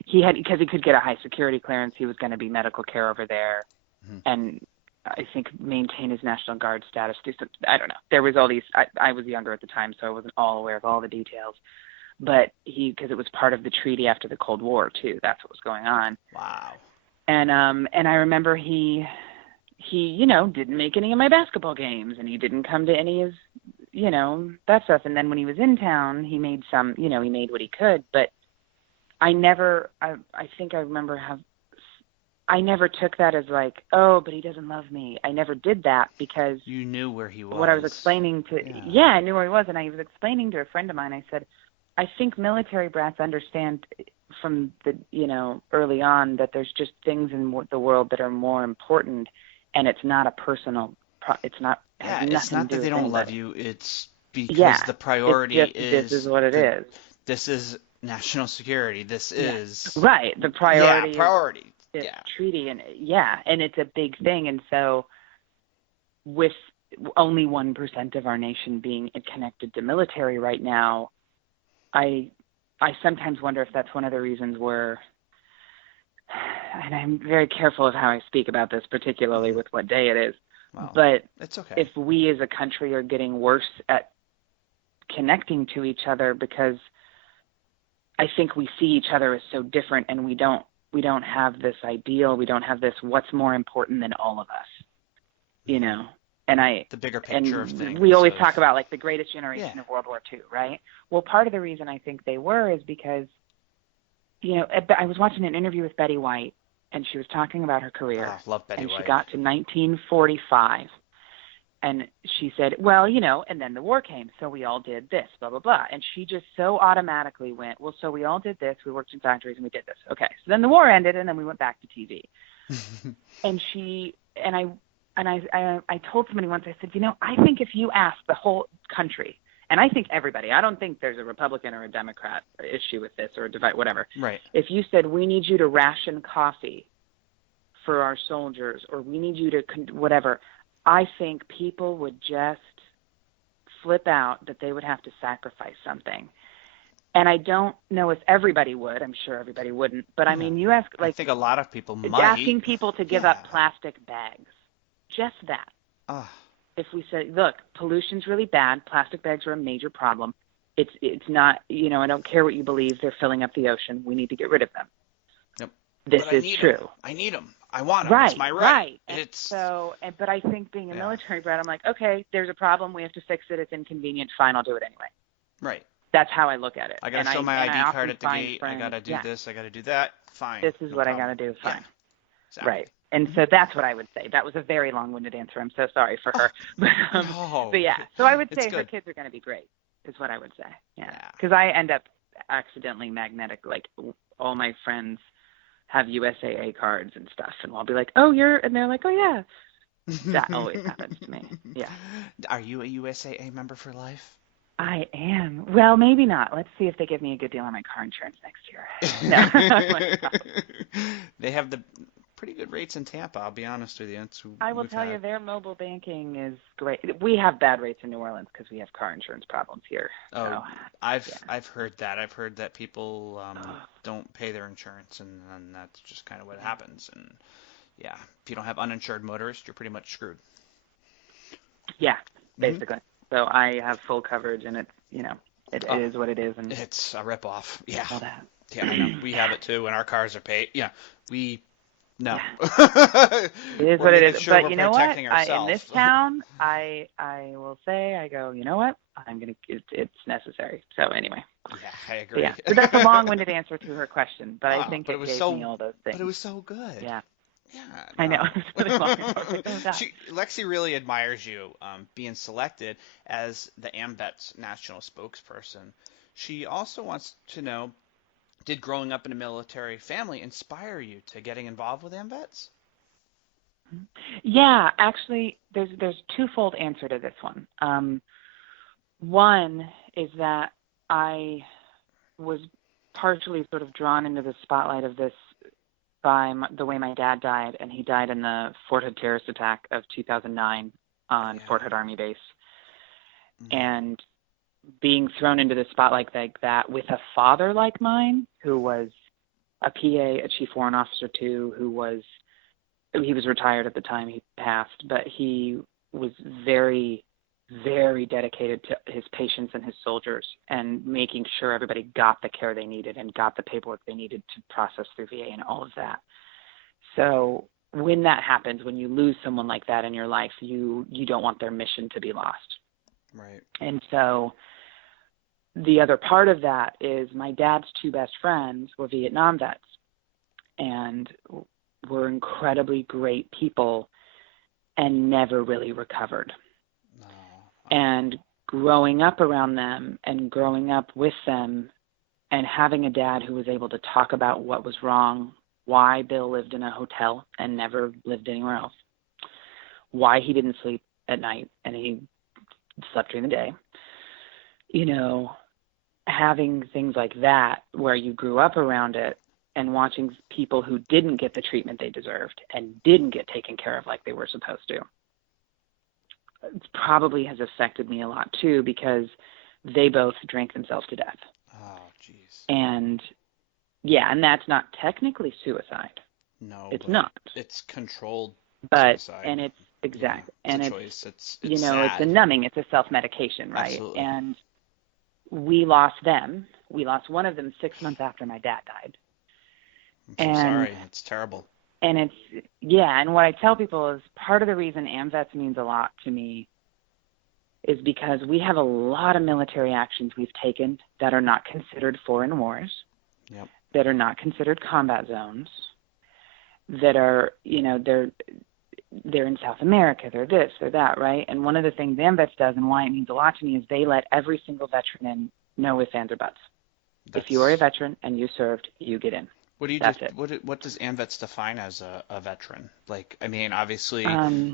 he had because he could get a high security clearance. He was going to be medical care over there, Mhm. and I think maintain his National Guard status. I don't know. There was all these. I was younger at the time, so I wasn't all aware of all the details. But because it was part of the treaty after the Cold War too. That's what was going on. Wow. And I remember he didn't make any of my basketball games, and he didn't come to any of that stuff. And then when he was in town, he made he made what he could. But I think I remember I never took that as like, oh, but he doesn't love me. I never did that because You knew where he was. what I was explaining to, I knew where he was. And I was explaining to a friend of mine, I said, I think military brats understand from the, early on that there's just things in the world that are more important, and it's not a personal, it's not, Yeah, has it's nothing not to do that they with don't love anybody. you. It's because the priority it's just, this is what it is. This is national security. This is right. The priority. Yeah, priority. Is Yeah. treaty, and it's a big thing. And so, with only 1% of our nation being connected to military right now, I sometimes wonder if that's one of the reasons where, and I'm very careful of how I speak about this, particularly with what day it is, but it's okay. If we as a country are getting worse at connecting to each other because I think we see each other as so different, and we don't have this ideal, we don't have this what's more important than all of us, and the bigger picture of things. We always talk about like the greatest generation of World War II, right? Well, part of the reason I think they were is because, I was watching an interview with Betty White, and she was talking about her career. Oh, love Betty White. And she got to 1945, and she said, well, and then the war came, so we all did this, blah, blah, blah. And she just so automatically went, well, so we all did this, we worked in factories, and we did this. Okay, so then the war ended, and then we went back to TV. I told somebody once, I said, I think if you ask the whole country, and I think everybody, I don't think there's a Republican or a Democrat issue with this or a divide, whatever. Right. If you said, we need you to ration coffee for our soldiers, or we need you to whatever, I think people would just flip out that they would have to sacrifice something. And I don't know if everybody would. I'm sure everybody wouldn't. But I mean, you ask, like, I think a lot of people might. Asking people to give up plastic bags. Just that. If we say, look, pollution's really bad, plastic bags are a major problem. It's not, I don't care what you believe, they're filling up the ocean. We need to get rid of them. Yep. This is true. I need them. I want them. Right, it's my right. Right. It's but I think being a military brat, I'm like, okay, there's a problem. We have to fix it. It's inconvenient. Fine, I'll do it anyway. Right. That's how I look at it. I got to show my ID card at the gate. I got to do this. I got to do that. Fine. This is what I got to do. Fine. Yeah. Exactly. Right. And so that's what I would say. That was a very long-winded answer. I'm so sorry for her. But yeah, so I would say her kids are going to be great, is what I would say. Yeah. Because I end up accidentally magnetic. Like, all my friends have USAA cards and stuff, and I'll be like, oh, and they're like, oh, yeah. That always happens to me. Yeah. Are you a USAA member for life? I am. Well, maybe not. Let's see if they give me a good deal on my car insurance next year. No. They have the pretty good rates in Tampa, I'll be honest with you. I will tell you, their mobile banking is great. We have bad rates in New Orleans because we have car insurance problems here. Oh, so, I've heard that. I've heard that people don't pay their insurance, and that's just kind of what happens. And yeah, if you don't have uninsured motorists, you're pretty much screwed. Yeah, basically. So I have full coverage, and it's, it is what it is. And it's a ripoff. Yeah. All that. Yeah, I know. We have it too, and our cars are paid. Yeah, no. It is what it is. Sure, but you know what? In this town, I will say, I go, you know what? It's necessary. So anyway. Yeah, I agree. Yeah. So that's a long-winded answer to her question, but I think it gave me all those things. But it was so good. Yeah. Yeah, I know. Lexi really admires you being selected as the Amvets national spokesperson. She also wants to know, did growing up in a military family inspire you to getting involved with Amvets? Yeah, actually, there's twofold answer to this one. One is that I was partially sort of drawn into the spotlight of this by the way my dad died, and he died in the Fort Hood terrorist attack of 2009 on Fort Hood Army Base. Mm-hmm. And being thrown into the spotlight like that with a father like mine, who was a PA, a chief warrant officer too, he was retired at the time he passed, but he was very, very dedicated to his patients and his soldiers and making sure everybody got the care they needed and got the paperwork they needed to process through VA and all of that. So when that happens, when you lose someone like that in your life, you don't want their mission to be lost. Right. And so the other part of that is my dad's two best friends were Vietnam vets and were incredibly great people and never really recovered. No. And growing up around them and growing up with them and having a dad who was able to talk about what was wrong, why Bill lived in a hotel and never lived anywhere else, why he didn't sleep at night and he slept during the day, having things like that where you grew up around it and watching people who didn't get the treatment they deserved and didn't get taken care of like they were supposed to. It probably has affected me a lot too, because they both drank themselves to death. Oh, jeez. And yeah, and that's not technically suicide. No, it's not. It's controlled suicide. And it's exact. Yeah, and a it's choice. It's it's a numbing. It's a self-medication, right? Absolutely. And we lost them. We lost one of them 6 months after my dad died. I'm so sorry. It's terrible. And and what I tell people is part of the reason Amvets means a lot to me is because we have a lot of military actions we've taken that are not considered foreign wars, yep. that are not considered combat zones, that are, they're in South America, they're this, they're that, right? And one of the things Amvets does and why it means a lot to me is they let every single veteran in, no ifs, ands, or buts. If you are a veteran and you served, you get in. What do you That's do? it. What does Amvets define as a veteran? Like, I mean, obviously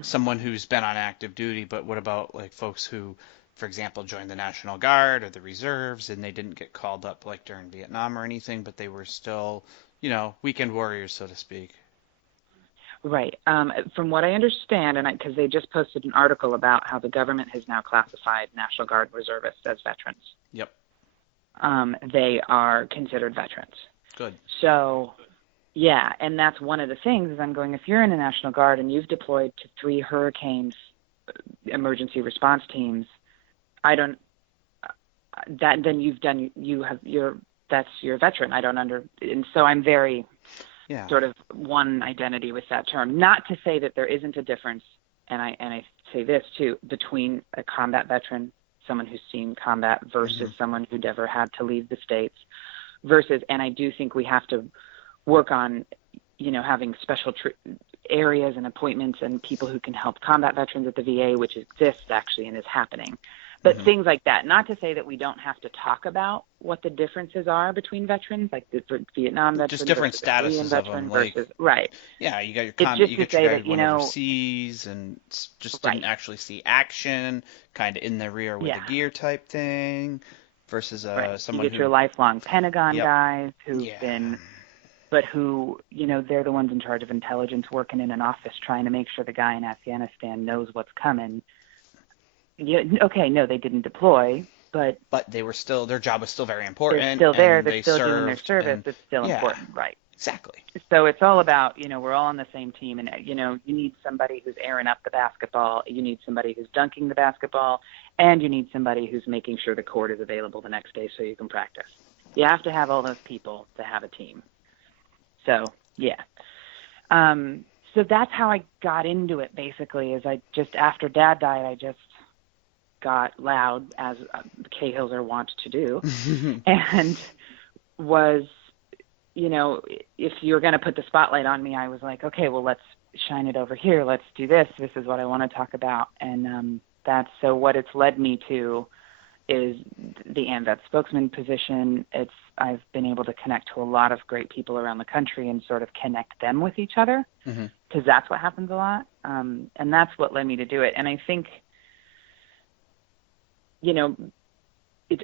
someone who's been on active duty, but what about like folks who, for example, joined the National Guard or the reserves and they didn't get called up like during Vietnam or anything, but they were still, weekend warriors, so to speak. Right. From what I understand, and because they just posted an article about how the government has now classified National Guard reservists as veterans. Yep. They are considered veterans. Good. So, yeah, and that's one of the things is I'm going, if you're in the National Guard and you've deployed to 3 hurricanes emergency response teams, then that's your veteran. And so I'm very sort of one identity with that term. Not to say that there isn't a difference, and I say this too, between a combat veteran, someone who's seen combat, versus someone who never had to leave the States, and I do think we have to work on, having special areas and appointments and people who can help combat veterans at the VA, which exists actually and is happening. But things like that, not to say that we don't have to talk about what the differences are between veterans, like the Vietnam veterans, just different statuses of them, right. Yeah, you got your you get your guy who went overseas and just didn't actually see action, kind of in the rear with the gear type thing, versus someone you get your lifelong Pentagon guys who've been, but who, they're the ones in charge of intelligence, working in an office trying to make sure the guy in Afghanistan knows what's coming. Yeah, okay, no, they didn't deploy, but they were still, their job was still very important. They're still there. They're still doing their service. It's still important, right? Exactly. So it's all about, we're all on the same team, and you need somebody who's airing up the basketball, you need somebody who's dunking the basketball, and you need somebody who's making sure the court is available the next day so you can practice. You have to have all those people to have a team. So yeah. So that's how I got into it. Basically, is after Dad died, I just got loud, as Cahills are wont to do, and was, if you're going to put the spotlight on me, I was like, okay, well, let's shine it over here. Let's do this. This is what I want to talk about. And that's so what it's led me to is the Amvets spokesman position. I've been able to connect to a lot of great people around the country and sort of connect them with each other, because that's what happens a lot. And that's what led me to do it. And I think,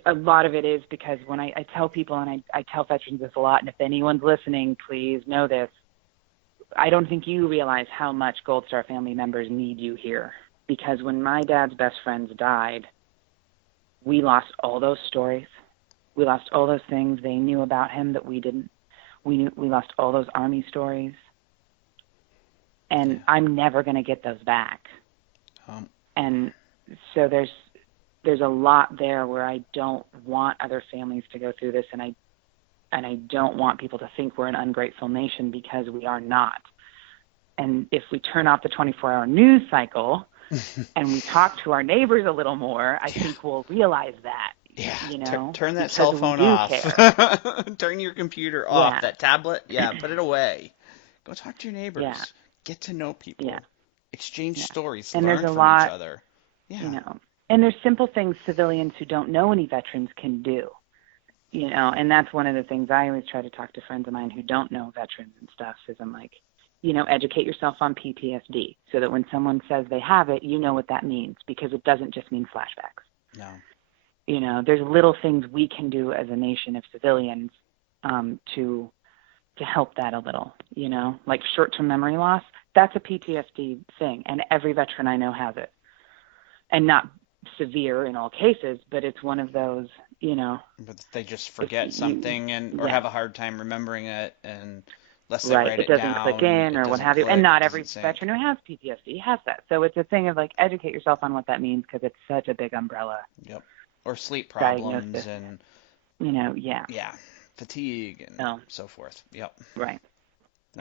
a lot of it is because when I tell people, and I tell veterans this a lot, and if anyone's listening, please know this, I don't think you realize how much Gold Star family members need you here. Because when my dad's best friends died, we lost all those stories. We lost all those things they knew about him that we didn't. We lost all those Army stories. And I'm never going to get those back. And so there's a lot there where I don't want other families to go through this, and I don't want people to think we're an ungrateful nation, because we are not. And if we turn off the 24-hour news cycle and we talk to our neighbors a little more, I think we'll realize that. Yeah, turn that cell phone off. Turn your computer off, that tablet, put it away. Go talk to your neighbors. Yeah. Get to know people. Yeah. Exchange stories, and learn from each other. Yeah. And there's simple things civilians who don't know any veterans can do. And that's one of the things I always try to talk to friends of mine who don't know veterans and stuff, is I'm like, educate yourself on PTSD, so that when someone says they have it, you know what that means, because it doesn't just mean flashbacks. No. There's little things we can do as a nation of civilians to help that a little, like short-term memory loss. That's a PTSD thing, and every veteran I know has it. And not severe in all cases, but it's one of those, But they just forget something or have a hard time remembering it, and unless they write it down. It doesn't click in or what have you. And not every veteran who has PTSD has that. So it's a thing of like, educate yourself on what that means, because it's such a big umbrella. Yep. Or sleep problems diagnosis. and fatigue and so forth. Yep. Right.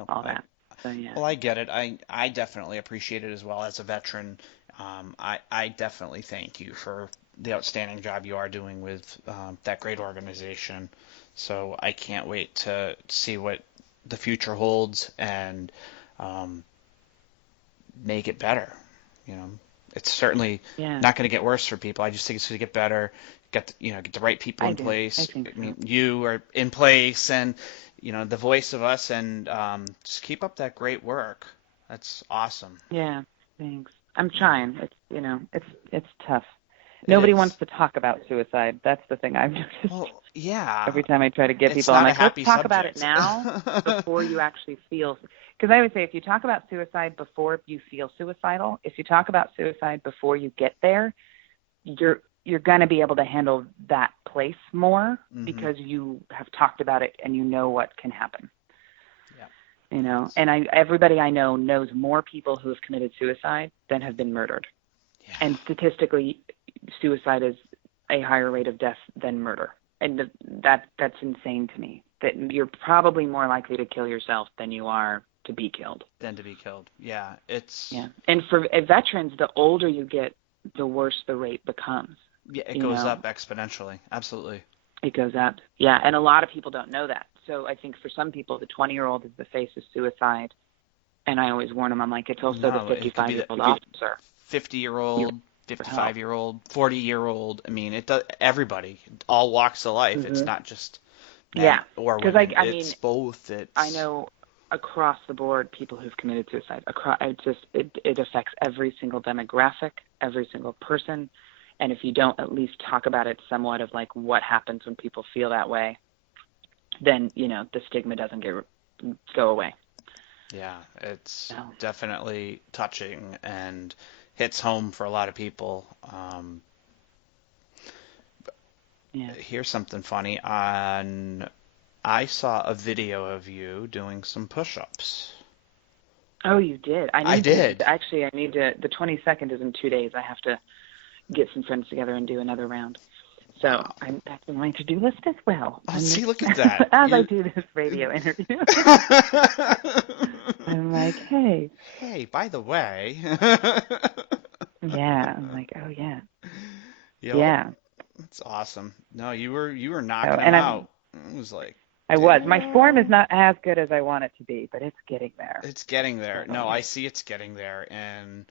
All that. So, Well, I get it. I definitely appreciate it as well as a veteran. I definitely thank you for the outstanding job you are doing with that great organization. So I can't wait to see what the future holds and make it better. It's certainly not going to get worse for people. I just think it's going to get better. Get the right people in place. I mean, you are in place, and the voice of us, and just keep up that great work. That's awesome. Yeah, thanks. I'm trying. It's tough. Nobody wants to talk about suicide. That's the thing I've noticed. Well, yeah. Every time I try to get people, I'm like, let's talk about it now before you actually feel. Because I would say, if you talk about suicide before you feel suicidal, if you talk about suicide before you get there, you're going to be able to handle that place more, because you have talked about it and you know what can happen. Yeah. And everybody I know knows more people who have committed suicide than have been murdered. Yeah. And statistically, suicide is a higher rate of death than murder. And that's insane to me, that you're probably more likely to kill yourself than you are to be killed. Yeah. Yeah. And for veterans, the older you get, the worse the rate becomes. Yeah, it goes up exponentially. Absolutely. It goes up. Yeah, and a lot of people don't know that. So I think for some people, the 20-year-old is the face of suicide. And I always warn them, I'm like, it's also the 55-year-old officer. 50-year-old, 55-year-old, 40-year-old. I mean, it does everybody, all walks of life. It's not just men or women. It's both. I know across the board people who've committed suicide. It affects every single demographic, every single person. And if you don't at least talk about it somewhat of like what happens when people feel that way, then, the stigma doesn't go away. Yeah, it's definitely touching and hits home for a lot of people. Here's something funny. I saw a video of you doing some push-ups. Oh, you did? I did. Actually, I need to. The 22nd is in 2 days. I have to get some friends together and do another round. So that's on my to-do list as well. Oh, see, look at that. I do this radio interview. I'm like, hey. Hey, by the way. Yeah. I'm like, oh, yeah. Yeah. That's awesome. No, you were knocking them out. It was like. I was. My form is not as good as I want it to be, but it's getting there. It's getting there. No, I see it's getting there. And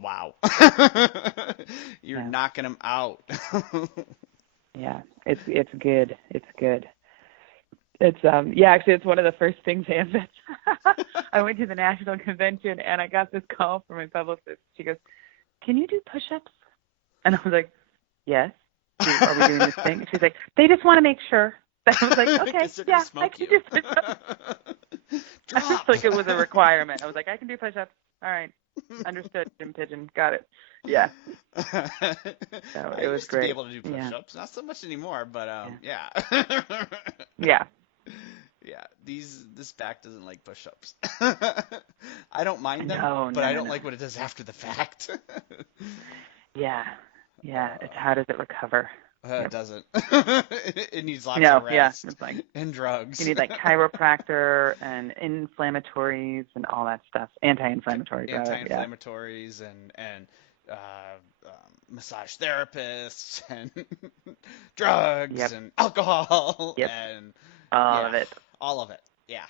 Wow. You're Yeah. knocking them out. Yeah. It's good. It's good. It's yeah, actually it's one of the first things Amvets. I went to the national convention and I got this call from my publicist. She goes, "Can you do push-ups?" And I was like, "Yes. Are we doing this thing?" She's like, "They just want to make sure." I was like, "Okay, 'Cause they're gonna yeah, I smoke can you. do push-ups." I was Drop. like, it was a requirement. I was like, "I can do push-ups. All right, understood, Jim Pigeon, got it." Yeah. So I it was used to be great. able to do Yeah. push-ups, not so much anymore, but Yeah. yeah. Yeah. Yeah, this back doesn't like push-ups. I don't mind them, No, but no, I no, don't no. like what it does after the fact. Yeah. Yeah. It's how does it recover? It Yep. doesn't. It needs lots of No, yeah. rest It's like and you drugs. need like chiropractor and inflammatories and all that stuff. Anti-inflammatories, rather. Yeah. Anti-inflammatories and massage therapists and drugs Yep. and alcohol Yep. and All yeah, of it. all of it. Yeah.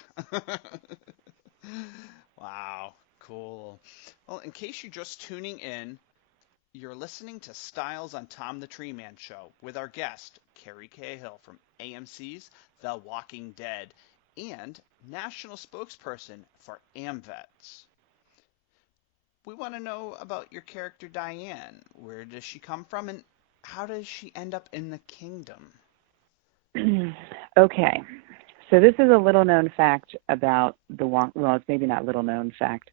Wow, cool. Well, in case you're just tuning in, you're listening to Styles on Tom the Treeman Show with our guest, Kerry Cahill from AMC's The Walking Dead and national spokesperson for Amvets. We want to know about your character Diane. Where does she come from and how does she end up in the kingdom? Okay. So this is a little known fact about the walk. Well, it's maybe not little known fact.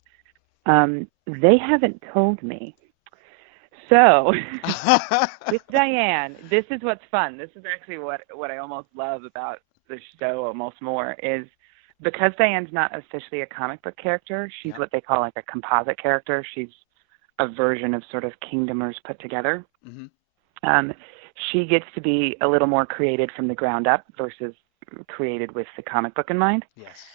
They haven't told me. So with Diane, this is what's fun. This is actually what I almost love about the show almost more is because Diane's not officially a comic book character, she's Yep. what they call like a composite character. She's a version of sort of Kingdomers put together. Hmm. She gets to be a little more created from the ground up versus created with the comic book in mind. Yes.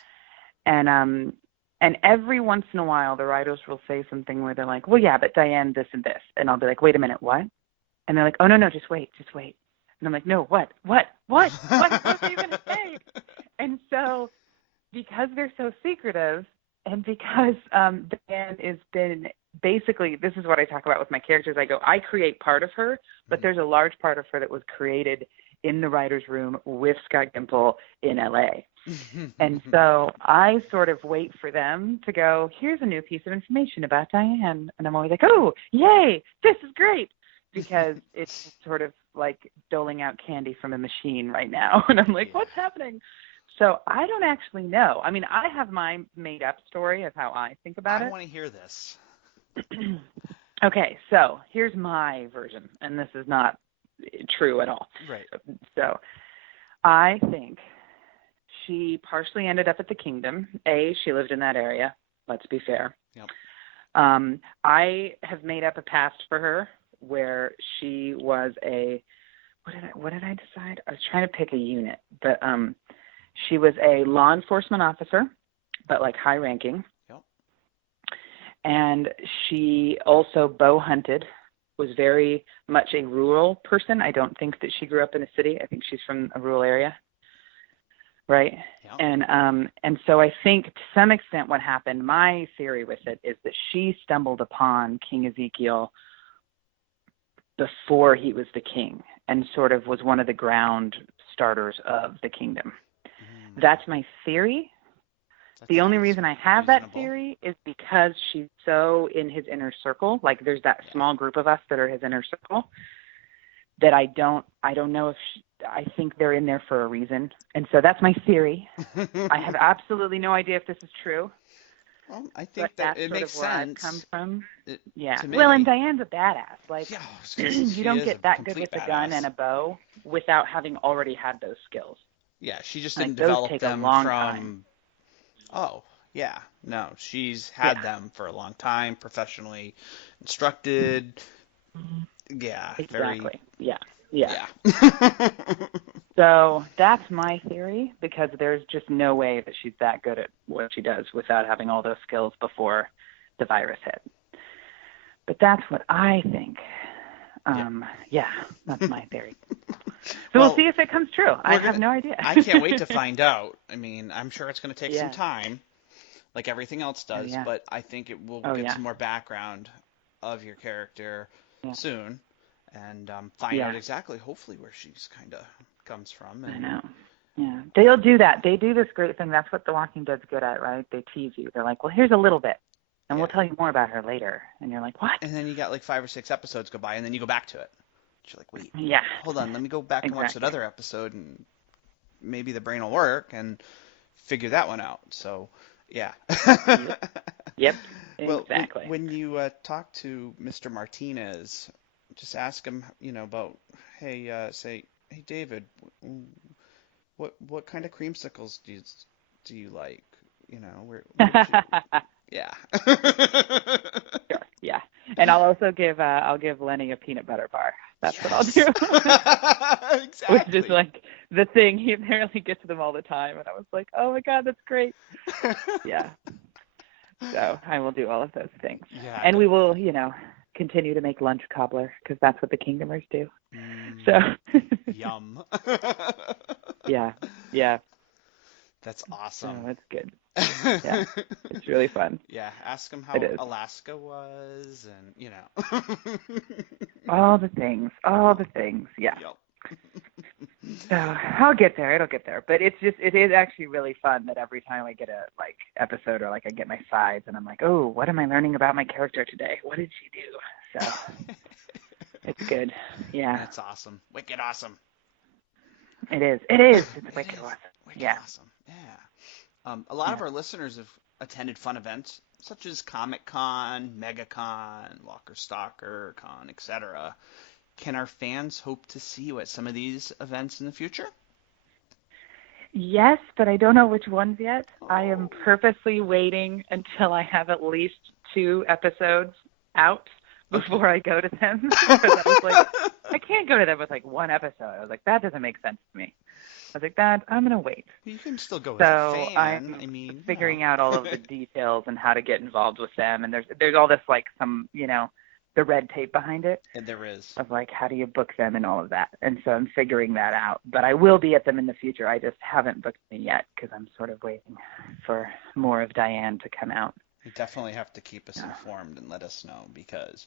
And every once in a while, the writers will say something where they're like, "Well, yeah, but Diane, this and this," and I'll be like, "Wait a minute, what?" And they're like, "Oh no, just wait." And I'm like, "No, what? What are you gonna say?" And so, because they're so secretive, and because Diane has been basically, this is what I talk about with my characters. I go, I create part of her, but there's a large part of her that was created in the writer's room with Scott Gimple in LA. And so I sort of wait for them to go, "Here's a new piece of information about Diane." And I'm always like, "Oh, yay, this is great." Because it's sort of like doling out candy from a machine right now. And I'm like, Yeah. "What's happening?" So I don't actually know. I mean, I have my made up story of how I think about I it. want to hear this. Okay, so here's my version, and this is not true at all. Right. So I think she partially ended up at the kingdom. She lived in that area. Let's be fair. Yep. I have made up a past for her where she was what did I decide? I was trying to pick a unit, but she was a law enforcement officer, but like high ranking. Yep. And she also bow hunted, was very much a rural person. I don't think that she grew up in a city. I think she's from a rural area. Right. Yep. And so I think to some extent what happened, my theory with it is that she stumbled upon King Ezekiel before he was the king and sort of was one of the ground starters of the kingdom. That's my theory. The only reason I have that theory is because she's so in his inner circle. Like there's that small group of us that are his inner circle that I don't know if I think they're in there for a reason. And so that's my theory. I have absolutely no idea if this is true. Well, I think that it makes where sense. I've come from. Yeah. Well, and Diane's a badass. Like Yeah, you don't get that good with a gun and a bow without having already had those skills. Yeah, she just Like, didn't those develop take them a long from. time. Oh, yeah. No, she's had them for a long time, professionally instructed. Yeah, exactly. Yeah. So that's my theory, because there's just no way that she's that good at what she does without having all those skills before the virus hit. But that's what I think. Yeah, that's my theory. So we'll see if it comes true. I have no idea. I can't wait to find out. I mean, I'm sure it's going to take some time, like everything else does, but I think it will get some more background of your character Yeah. soon, and find Yeah. out exactly, hopefully, where she's kind of comes from. I And know. Yeah. They'll do that. They do this great thing. That's what The Walking Dead's good at, right? They tease you. They're like, well, here's a little bit, and yeah, we'll tell you more about her later. And you're like, what? and then you got like 5 or 6 episodes go by, and then you go back to it. You're like, wait, Yeah. hold on, let me go back and watch that Exactly. other episode, and maybe the brain will work and figure that one out. So, yeah. Yep. Well, Exactly. when you talk to Mr. Martinez, just ask him, about, hey, say, hey, David, what kind of creamsicles do you like? Where'd you, yeah. Sure. Yeah. And I'll give Lenny a peanut butter bar. That's what I'll Yes. do. Which is Exactly. like the thing. He apparently gets them all the time, and I was like, oh my God, that's great. Yeah. So I will do all of those things. Yeah. And we will, continue to make lunch cobbler, because that's what the Kingdomers do. So Yum. yeah. Yeah. That's So awesome. it's good. Yeah. It's really fun. Yeah, ask him how It is. Alaska was, and All the things. All the things. Yeah. Yep. So I'll get there. It'll get there. But it is actually really fun that every time I get a episode, or I get my sides, and I'm like, oh, what am I learning about my character today? What did she do? So it's good. Yeah. That's awesome. Wicked awesome. It is. It's wicked awesome. Wicked Yeah. awesome. Yeah. A lot of our listeners have attended fun events such as Comic Con, MegaCon, Walker Stalker Con, etc. Can our fans hope to see you at some of these events in the future? Yes, but I don't know which ones yet. I am Oh. purposely waiting until I have at least 2 episodes out before I go to them. Because I was like, I can't go to them with 1 episode. I was like, that doesn't make sense to me. I was like, I'm going to wait. You can still go as So a fan. I'm I mean, figuring out all of the details and how to get involved with them. And there's all this some, the red tape behind it. And there is. Of how do you book them and all of that. And so I'm figuring that out. But I will be at them in the future. I just haven't booked me yet because I'm sort of waiting for more of Diane to come out. You definitely have to keep us informed and let us know, because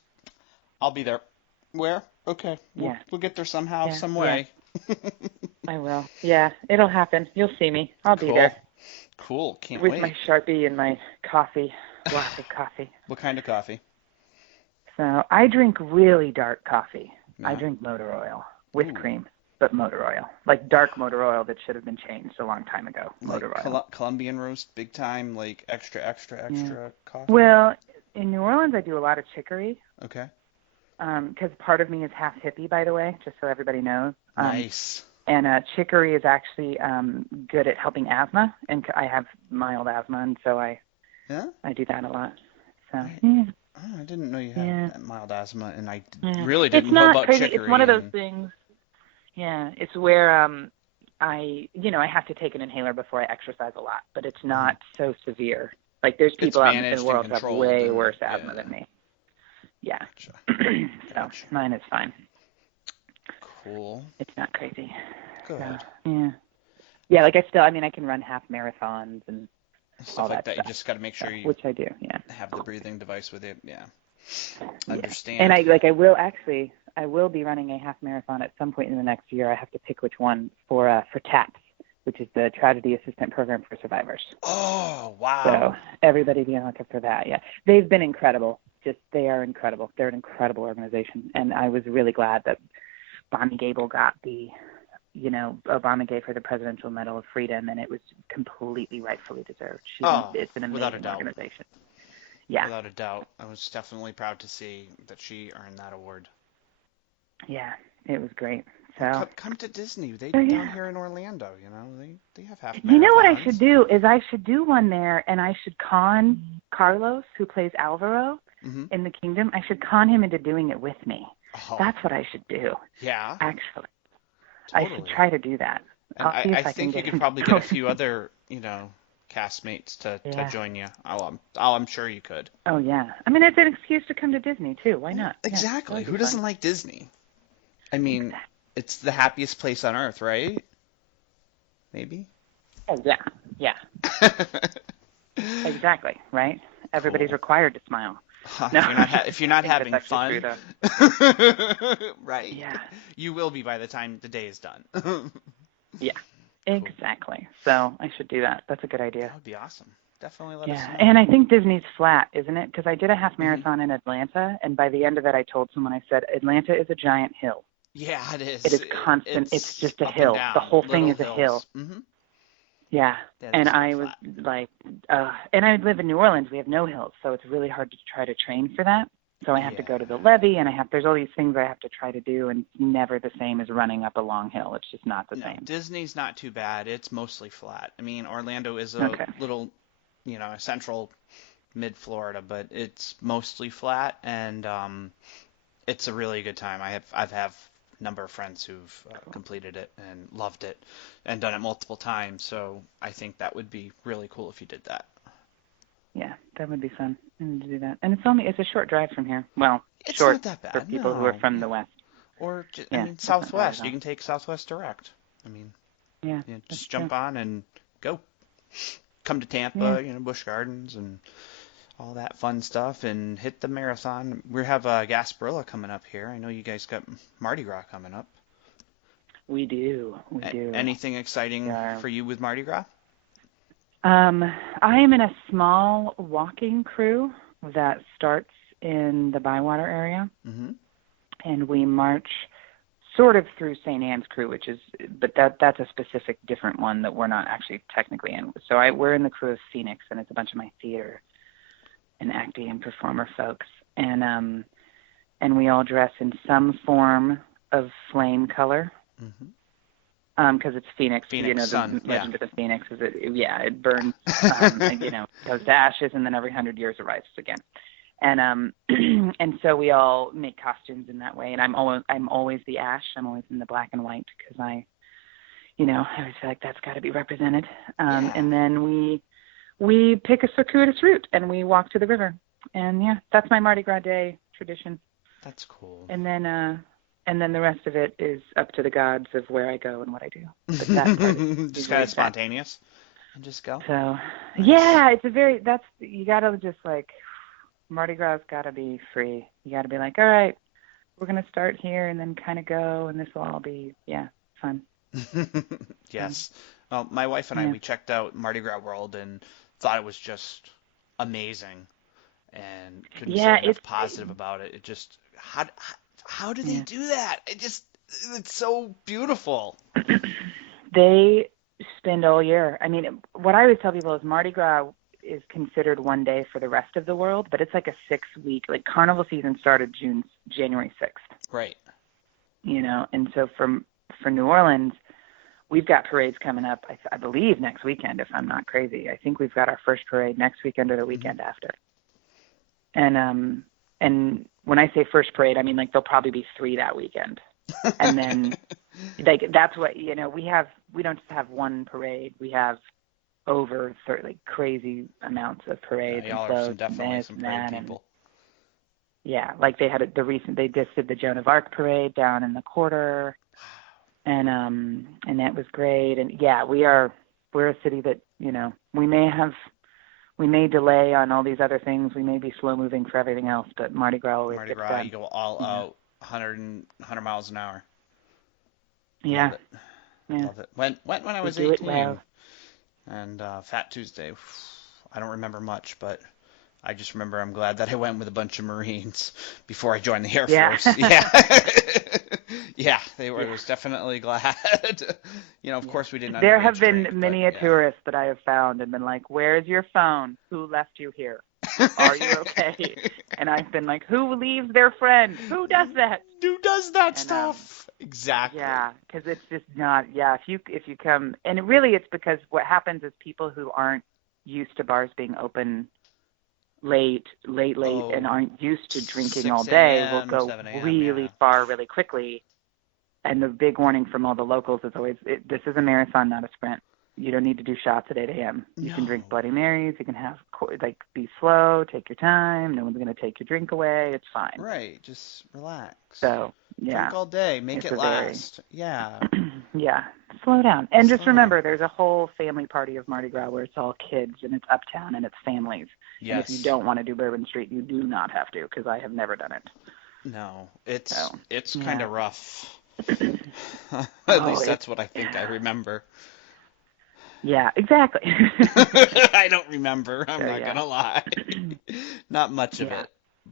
I'll be there. Where? Okay. We'll get there somehow, some way. I will. Yeah, it'll happen. You'll see me. I'll be there. Cool. Can't with wait. my Sharpie and my coffee, glass of coffee. What kind of coffee? So I drink really dark coffee. Yeah. I drink motor oil with cream, but motor oil. Dark motor oil that should have been changed a long time ago. Motor oil. Colombian roast, big time, extra coffee? Well, in New Orleans, I do a lot of chicory. Okay. Because part of me is half hippie, by the way, just so everybody knows. Nice. And chicory is actually good at helping asthma, and I have mild asthma, and so I do that a lot. So yeah. Oh, I didn't know you had mild asthma, and I Yeah. really didn't It's know not about crazy. chicory. It's one of those things. Yeah, it's where I have to take an inhaler before I exercise a lot, but it's not so severe. There's people out in the world that have way worse asthma than me. Yeah. Gotcha. So mine is fine. Cool. It's not crazy. Good. So, yeah. Yeah, I can run half marathons and Stuff all like that that. stuff. You just got to make sure you Which I do, yeah. have the breathing device with you. Yeah. Yeah. Understand. And I will be running a half marathon at some point in the next year. I have to pick which one for TAPS, which is the Tragedy Assistant Program for Survivors. Oh, wow. So everybody be on the lookout for that. Yeah, they've been incredible. They are incredible. They're an incredible organization, and I was really glad that Bonnie Gable got the, Obama gave her the Presidential Medal of Freedom, and it was completely rightfully deserved. It's an amazing organization. Yeah. Without a doubt. I was definitely proud to see that she earned that award. Yeah, it was great. So come to Disney. Down here in Orlando, they have half marathons. You know what I should do is I should do one there, and I should con Carlos, who plays Alvaro in the Kingdom. I should con him into doing it with me. Oh. That's what I should do. Yeah. Actually. Totally. I should try to do that. I think you could probably get a few other, castmates to join you. I'm sure you could. Oh, yeah. I mean, it's an excuse to come to Disney, too. Why not? Exactly. Who doesn't like Disney? I mean, it's the happiest place on earth, right? Maybe? Oh, yeah. Exactly, right? Everybody's required to smile. No, If you're not I think that's having actually true fun, though. right, Yeah, you will be by the time the day is done. yeah, Cool. exactly. So I should do that. That's a good idea. That would be awesome. Definitely let us Yeah, know. and I think Disney's flat, isn't it? Because I did a half Hmm. marathon in Atlanta, and by the end of it, I told someone, I said, Atlanta is a giant hill. Yeah, it It is. is constant. It's It's just a up and hill. The down, whole thing little is a hill. hills. Hmm. Yeah. Yeah, And there's no I was flat. like, and I live in New Orleans. We have no hills, so it's really hard to try to train for that. So I have to go to the Yeah. levee, and there's all these things I have to try to do, and it's never the same as running up a long hill. It's just not the No, same. Disney's not too bad. It's mostly flat. I mean, Orlando is a Okay. little, central mid-Florida, but it's mostly flat, and it's a really good time. I've a number of friends who've Cool. completed it and loved it and done it multiple times. So I think that would be really cool if you did that. Yeah, that would be fun. I need to do that. And it's a short drive from here. Well, It's short not that for bad, people who are no. from the West. Or I Yeah, mean, it's not bad at Southwest. You all. can take Southwest direct. I mean, Yeah, that's just true. jump on and go. Come to Yeah. Tampa, Busch Gardens and all that fun stuff, and hit the marathon. We have Gasparilla coming up here. I know you guys got Mardi Gras coming up. We do. We do. Anything exciting Yeah. for you with Mardi Gras? I am in a small walking crew that starts in the Bywater area, Mm-hmm. and we march sort of through St. Anne's crew, but that's a specific different one that we're not actually technically in. So we're in the crew of Phoenix, and it's a bunch of my theater and acting and performer folks, and we all dress in some form of flame color. Mm-hmm. Because it's Phoenix, Phoenix the Sun, yeah. legend of the Phoenix is it burns, and, goes to ashes, and then every 100 years it rises again. And and so we all make costumes in that way. And I'm always the ash. I'm always in the black and white because I always feel like that's got to be represented. Yeah. And then we pick a circuitous route and we walk to the river. And yeah, that's my Mardi Gras Day tradition. That's cool. And then the rest of it is up to the gods of where I go and what I do. But that part is Just usually kind of set. spontaneous and just go. So Nice. yeah, you gotta just like Mardi Gras gotta be free. You gotta be like, all right, we're gonna start here and then kind of go, and this will all be fun. Yes. Well, my wife and I, Yeah. we checked out Mardi Gras World and thought it was just amazing and couldn't say enough positive about it. It just, how do they do that? It's so beautiful. They spend all year. I mean, what I always tell people is Mardi Gras is considered one day for the rest of the world, but it's like a 6-week, like carnival season started January 6th. Right. And so for New Orleans, we've got parades coming up, I believe next weekend, if I'm not crazy. I think we've got our first parade next weekend or the weekend after. And when I say first parade, I mean like there'll probably be 3 that weekend. And then like that's what we don't just have one parade. We have over crazy amounts of parades Y'all and are floats definitely and some this parade and that. people. Yeah, like they just did the Joan of Arc parade down in the quarter, and that was great. And yeah, we're a city that we may delay on all these other things. We may be slow moving for everything else, but Mardi Gras always Mardi gets Gras, done. you go all out, 100 miles an hour. Yeah. Love it. Yeah. Love it. Went when I was We do it 18. well. And Fat Tuesday, I don't remember much, but I just remember I'm glad that I went with a bunch of Marines before I joined the Air Force. Yeah. Yeah, I was definitely glad. Of course we didn't There have underage been drink, many but a tourist that I have found and been like, "Where's your phone? Who left you here? Are you okay?" And I've been like, "Who leaves their friend? Who does that? Who does that stuff? Exactly. Yeah, because it's just not. Yeah, if you come, and it's because what happens is people who aren't used to bars being open late, Oh, and aren't used to drinking 6 all day will a.m., go 7 a.m., really yeah. far really quickly. And the big warning from all the locals is always, this is a marathon, not a sprint. You don't need to do shots at 8 a.m. You can drink Bloody Marys. You can have, be slow, take your time. No one's going to take your drink away. It's fine. Right, just relax. So, yeah. Drink all day, make It's it last. Yeah. Yeah, slow down. And just Slow down. remember, there's a whole family party of Mardi Gras where it's all kids and it's uptown and it's families. And if you Yes. don't want to do Bourbon Street, you do not have to, because I have never done it. No, So, it's kind yeah. of rough. At Oh, least it's, that's what I think I yeah. remember. Yeah, exactly. I don't remember, I'm So, not yeah. gonna lie. Not much of Yeah. it,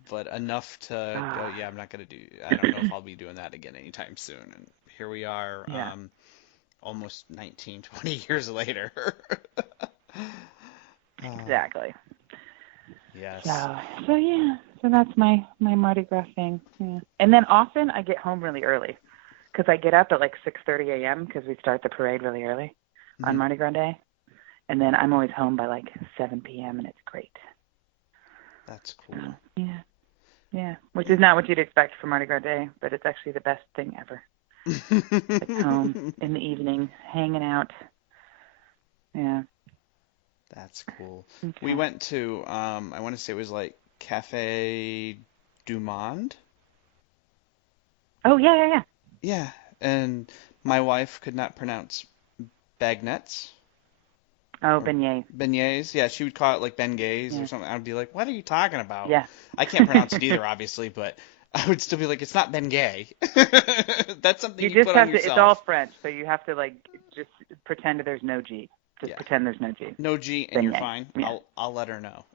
but enough to go, Ah, yeah, I'm not gonna do, I don't know if I'll be doing that again anytime soon. And here we are, yeah, almost 19, 20 years later. Uh, exactly. yes. So yeah. So that's my Mardi Gras thing. Yeah. And then often I get home really early because I get up at like 6:30 a.m. because we start the parade really early on Hmm. Mardi Gras Day. And then I'm always home by like 7 p.m. and it's great. That's So, cool. yeah, yeah. Which is not what you'd expect for Mardi Gras Day, but it's actually the best thing ever. Like home in the evening, hanging out. Yeah. That's cool. We Okay. went to, I want to say it was like Cafe Du Monde. Oh yeah, yeah, yeah. Yeah, and my wife could not pronounce bagnets Oh, or beignets. beignets. Yeah, she would call it like Bengay or Yeah. something. I'd be like, "What are you talking about?" Yeah. I can't pronounce it either, obviously, but I would still be like, "It's not Bengay." That's something You you just put on have to. It's all yourself. French, so you have to like just pretend there's no G. Just Yeah, pretend there's no G. no G, and you're Beignet. fine. Yeah. I'll let her know.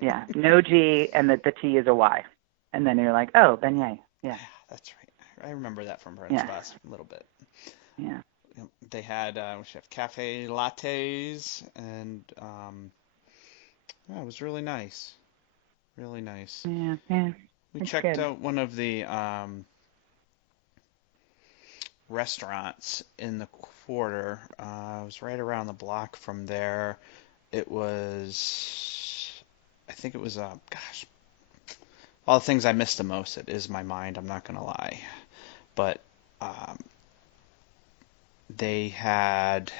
Yeah. No G, and the T is a Y, and then you're like, oh, beignet. Yeah. That's right. I remember that from French Yeah. class a little bit. Yeah. They had we should have cafe lattes, and yeah, it was really nice, really nice. Yeah. Yeah. We It's checked good. out one of the restaurants in the quarter. It was right around the block from there. It was, I think it was gosh, all the things I miss the most. It is my mind. I'm not gonna lie, but um, they had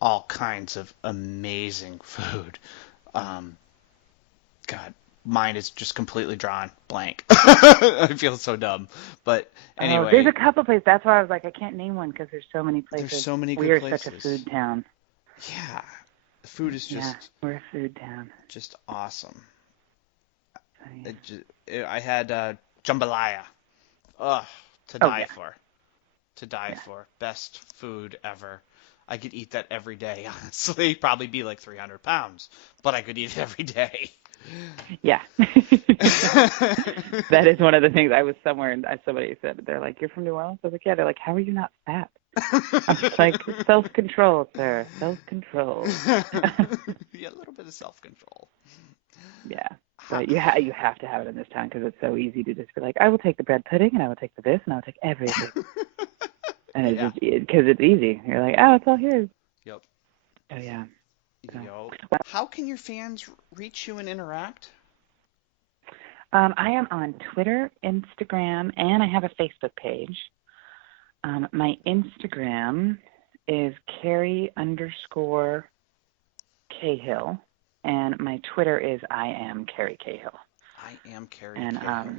all kinds of amazing food. Um, God, mine is just completely drawn blank. I feel so dumb. But Oh, there's anyway, a couple places. That's why I was like, I can't name one because there's so many there's places. so many We good are such a places. food town. Yeah, the food is Yeah, we're a food town. just awesome. So, yeah. I had jambalaya. Ugh, to Oh die yeah. for. To die Yeah. for. Best food ever. I could eat that every day, honestly. Probably be like 300 pounds, but I could eat it every day. Yeah. That is one of the things. I was somewhere and somebody said, they're like, you're from New Orleans? I was like, yeah. They're like, how are you not fat? I'm just like, self-control, sir. Self-control. Yeah, a little bit of self-control. Yeah. How, But you have to have it in this town because it's so easy to just be like, I will take the bread pudding and I will take the this and I will take everything. And it's yeah. just, because it's easy. You're like, oh, it's all here. Yep. Oh, yeah. So, Yo. How can your fans reach you and interact? I am on Twitter, Instagram, and I have a Facebook page. My Instagram is Kerry_Cahill, and my Twitter is I am Kerry Cahill. I am Kerry And Cahill.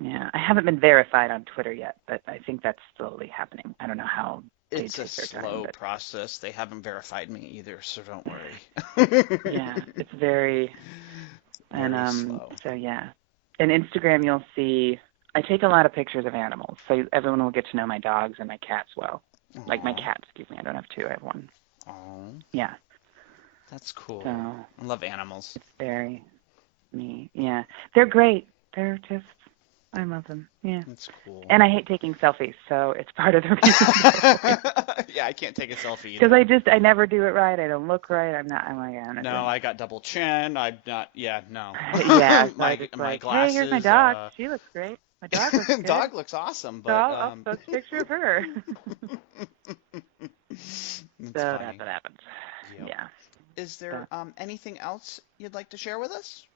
yeah, I haven't been verified on Twitter yet, but I think that's slowly happening. I don't know how they It's a take their time, slow but process. They haven't verified me either, so don't worry. yeah, it's very and Very slow. so yeah. And Instagram, you'll see I take a lot of pictures of animals, so everyone will get to know my dogs and my cats well. Like my Aw. cat, excuse me. I don't have two. I have one. Aw. Yeah. That's cool. So I love animals. it's very neat. Yeah. They're great. They're just, I love them. Yeah. That's cool. And I hate taking selfies, so it's part of the reason. Yeah, I can't take a selfie Because either. I never do it right. I don't look right. I'm like, I'm not No, doing I got double chin. I'm not. Yeah, no. it. Yeah. So I My just my like, hey, here's my glasses. dog. She looks great. My dog looks good. Dog looks awesome, So but I'll post a picture of her. That's So funny. that's what happens. Yep. Yeah. Is there anything else you'd like to share with us?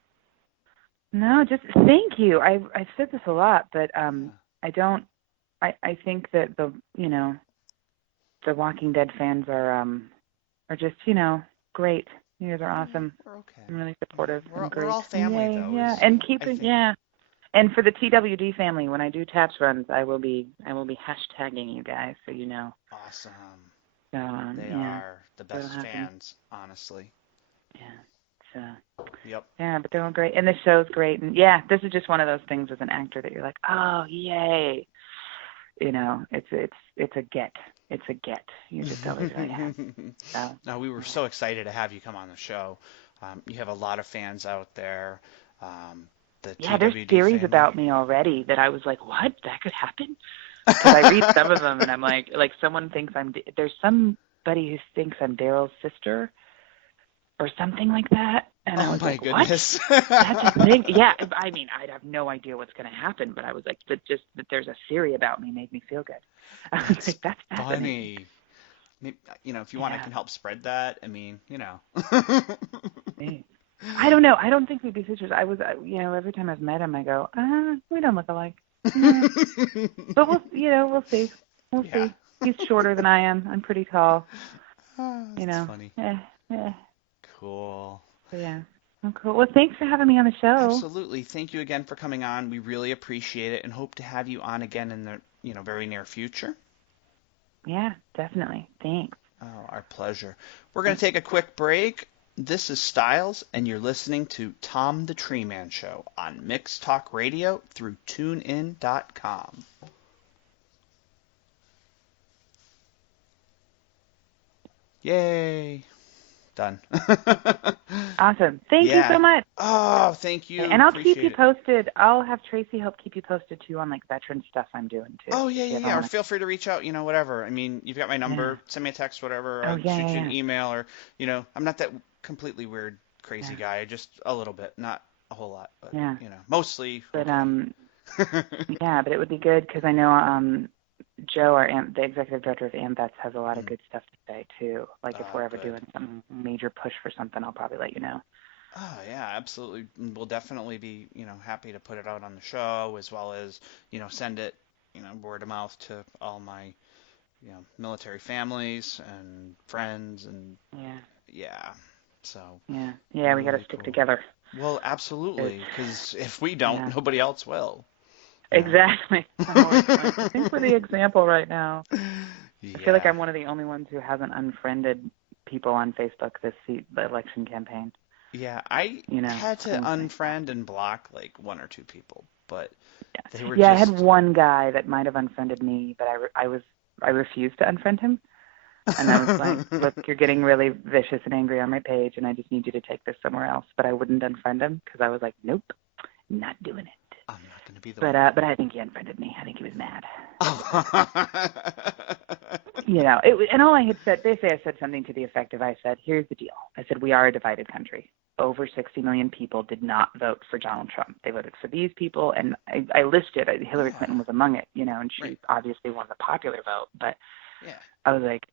No, just thank you. I've said this a lot, but Yeah. I don't. I think that the Walking Dead fans are just great. You guys are awesome. We're okay. I'm really supportive and We're great. all family Yay, though. yeah, Is and I keep it, think yeah, And for the TWD family, when I do taps runs, I will be hashtagging you guys, so you know. Awesome. So They yeah, are the that'll best happen. fans, honestly. Yeah. So Yep. yeah, but they're all great, and the show's great, and yeah, this is just one of those things as an actor that you're like, oh yay, you know, it's a get, it's a get. You just always really have. So No, we were yeah. so excited to have you come on the show. You have a lot of fans out there. Um, the Yeah, there's TWD theories family. about me already that I was like, what? That could happen? Because I read some of them, and I'm like someone thinks there's somebody who thinks I'm Daryl's sister or something like that, and I Oh was my like, what? goodness. That's a thing? Yeah, I mean, I'd have no idea what's going to happen, but I was like, but just that there's a theory about me made me feel good. I was That's like, that's fascinating. funny. If you want, I Yeah. can help spread that. I mean, Thanks. I don't know. I don't think we'd be sisters. Every time I've met him, I go, we don't look alike. No. But we'll see. We'll Yeah. see. He's shorter than I am. I'm pretty tall. You That's know. funny. Yeah. Cool. So yeah. Oh, cool. Well, thanks for having me on the show. Absolutely. Thank you again for coming on. We really appreciate it and hope to have you on again in the, very near future. Yeah, definitely. Thanks. Oh, our pleasure. We're going to take a quick break. This is Styles, and you're listening to Tom the Treeman Show on Mixed Talk Radio through TuneIn.com. Yay. Done. Awesome. Thank you so Yeah. much. Oh, thank you. And I'll keep you Appreciate it. posted. I'll have Tracy help keep you posted too on like veteran stuff I'm doing too. Oh, yeah, If you yeah, ever yeah. Or want to. feel free to reach out, whatever. I mean, you've got my Yeah. number. Send me a text, whatever. Oh I'll yeah, shoot yeah, you an yeah. email or, I'm not that completely weird, crazy Yeah. guy. Just a little bit, not a whole lot, but, Yeah. mostly But okay. yeah, but it would be good because I know Joe, the executive director of Amvets, has a lot of Mm. good stuff to say too. Like if Oh, we're ever good. doing some major push for something, I'll probably let you know. Oh, yeah, absolutely. We'll definitely be, happy to put it out on the show as well as, send it, word of mouth to all my, military families and friends and Yeah. yeah. So, Yeah. Yeah. We got to really stick cool. together. Well, 'Cause, absolutely, because if we don't, yeah. nobody else will. Exactly. I'm always like, I think we're the example right now. I feel like Yeah. I'm one of the only ones who hasn't unfriended people on Facebook the election campaign. Yeah, I You know, had to I was like, unfriend and block like one or two people, but they yeah, were yeah. I had just, one guy that might have unfriended me, but I refused to unfriend him, and I was like, look, you're getting really vicious and angry on my page, and I just need you to take this somewhere else. But I wouldn't unfriend him because I was like, nope, not doing it. I'm not going to be the But one. I think he unfriended me. I think he was mad. Oh. And all I had said, basically I said something to the effect of, I said, here's the deal. I said, we are a divided country. Over 60 million people did not vote for Donald Trump. They voted for these people, and I listed, Hillary Yeah, Clinton was among it, and right. she obviously won the popular vote. But Yeah. I was like,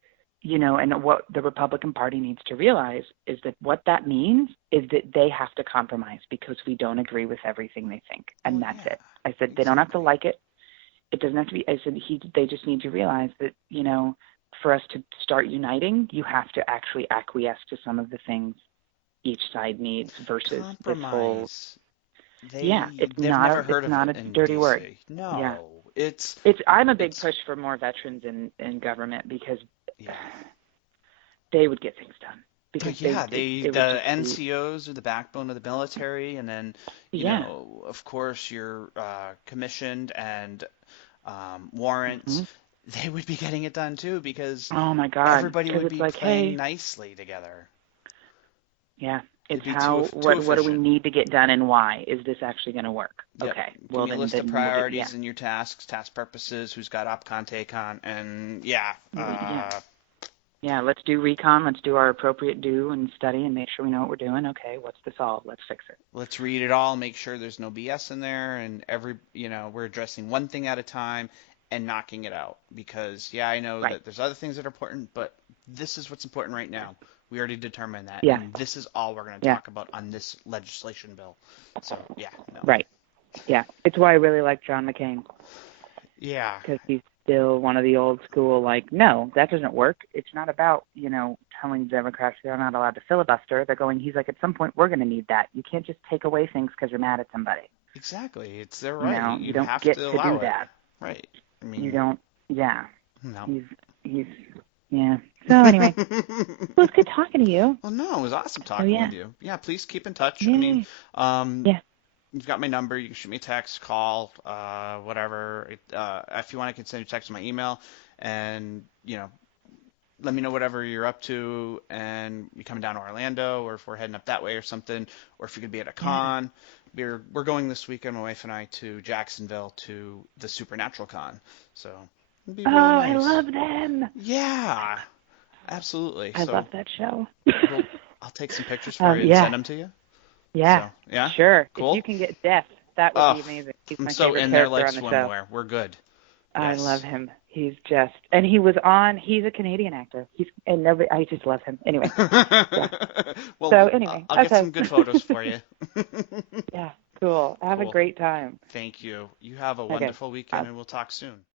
and what the Republican Party needs to realize is that what that means is that they have to compromise because we don't agree with everything they think. And Well, that's yeah, it. I said, they don't have to exactly. like it. It doesn't have to be. I said they just need to realize that for us to start uniting, you have to actually acquiesce to some of the things each side needs versus this whole. Compromise. Yeah, They've never heard it's of not it a in dirty word. DC. Yeah, No, it's I'm a big it's push for more veterans in government because yeah. they would get things done because Yeah, it would the just be. NCOs are the backbone of the military, and then, Yeah. of course, your commissioned and warrants, Hmm. they would be getting it done too because Oh my God, everybody because would it's be like, playing hey, nicely together. yeah, it's It'd be too what do we efficient. need to get done and why? Is this actually going to work? Yep. Okay, Give well me a list of then we'll do. Yeah. priorities and your tasks, task purposes, who's got OpCon, TACON, and yeah, Yeah. Yeah, let's do recon. Let's do our appropriate do and study and make sure we know what we're doing. Okay, what's the solve? Let's fix it. let's read it all, make sure there's no BS in there, and we're addressing one thing at a time and knocking it out. Because, yeah, I know Right. that there's other things that are important, but this is what's important right now. We already determined that, Yeah. and this is all we're going to Yeah. talk about on this legislation bill. So, yeah, no. Right. Yeah. It's why I really like John McCain Yeah. because still one of the old school, like, no, that doesn't work. It's not about, telling Democrats they're not allowed to filibuster. He's like, at some point we're going to need that. You can't just take away things because you're mad at somebody. Exactly. It's their right. You You don't have get to to allow do it. that. Right. I You mean, don't, yeah. no. He's, yeah. So anyway, it was good talking to you. Well, no, it was awesome talking with you. Yeah, please keep in touch. I mean, Yay. Yeah. you've got my number. You can shoot me a text, call, whatever. If you want, I can send you a text to my email, and let me know whatever you're up to, and you coming down to Orlando, or if we're heading up that way or something, or if you could be at a con. We're going this weekend, my wife and I, to Jacksonville to the Supernatural Con. So it'd be really nice. I love them. Yeah, absolutely. I love that show. I'll take some pictures for you and send them to you. Yeah. So, yeah. Sure. Cool. If you can get Death, that would be amazing. He's my favorite and they're character like on the show. swimwear. We're good. I Yes. love him. He's a Canadian actor. I just love him. Anyway. Yeah. Well, So anyway, I'll get some good photos for you. Yeah, cool. Have a great time. Thank you. You have a wonderful weekend, and we'll talk soon.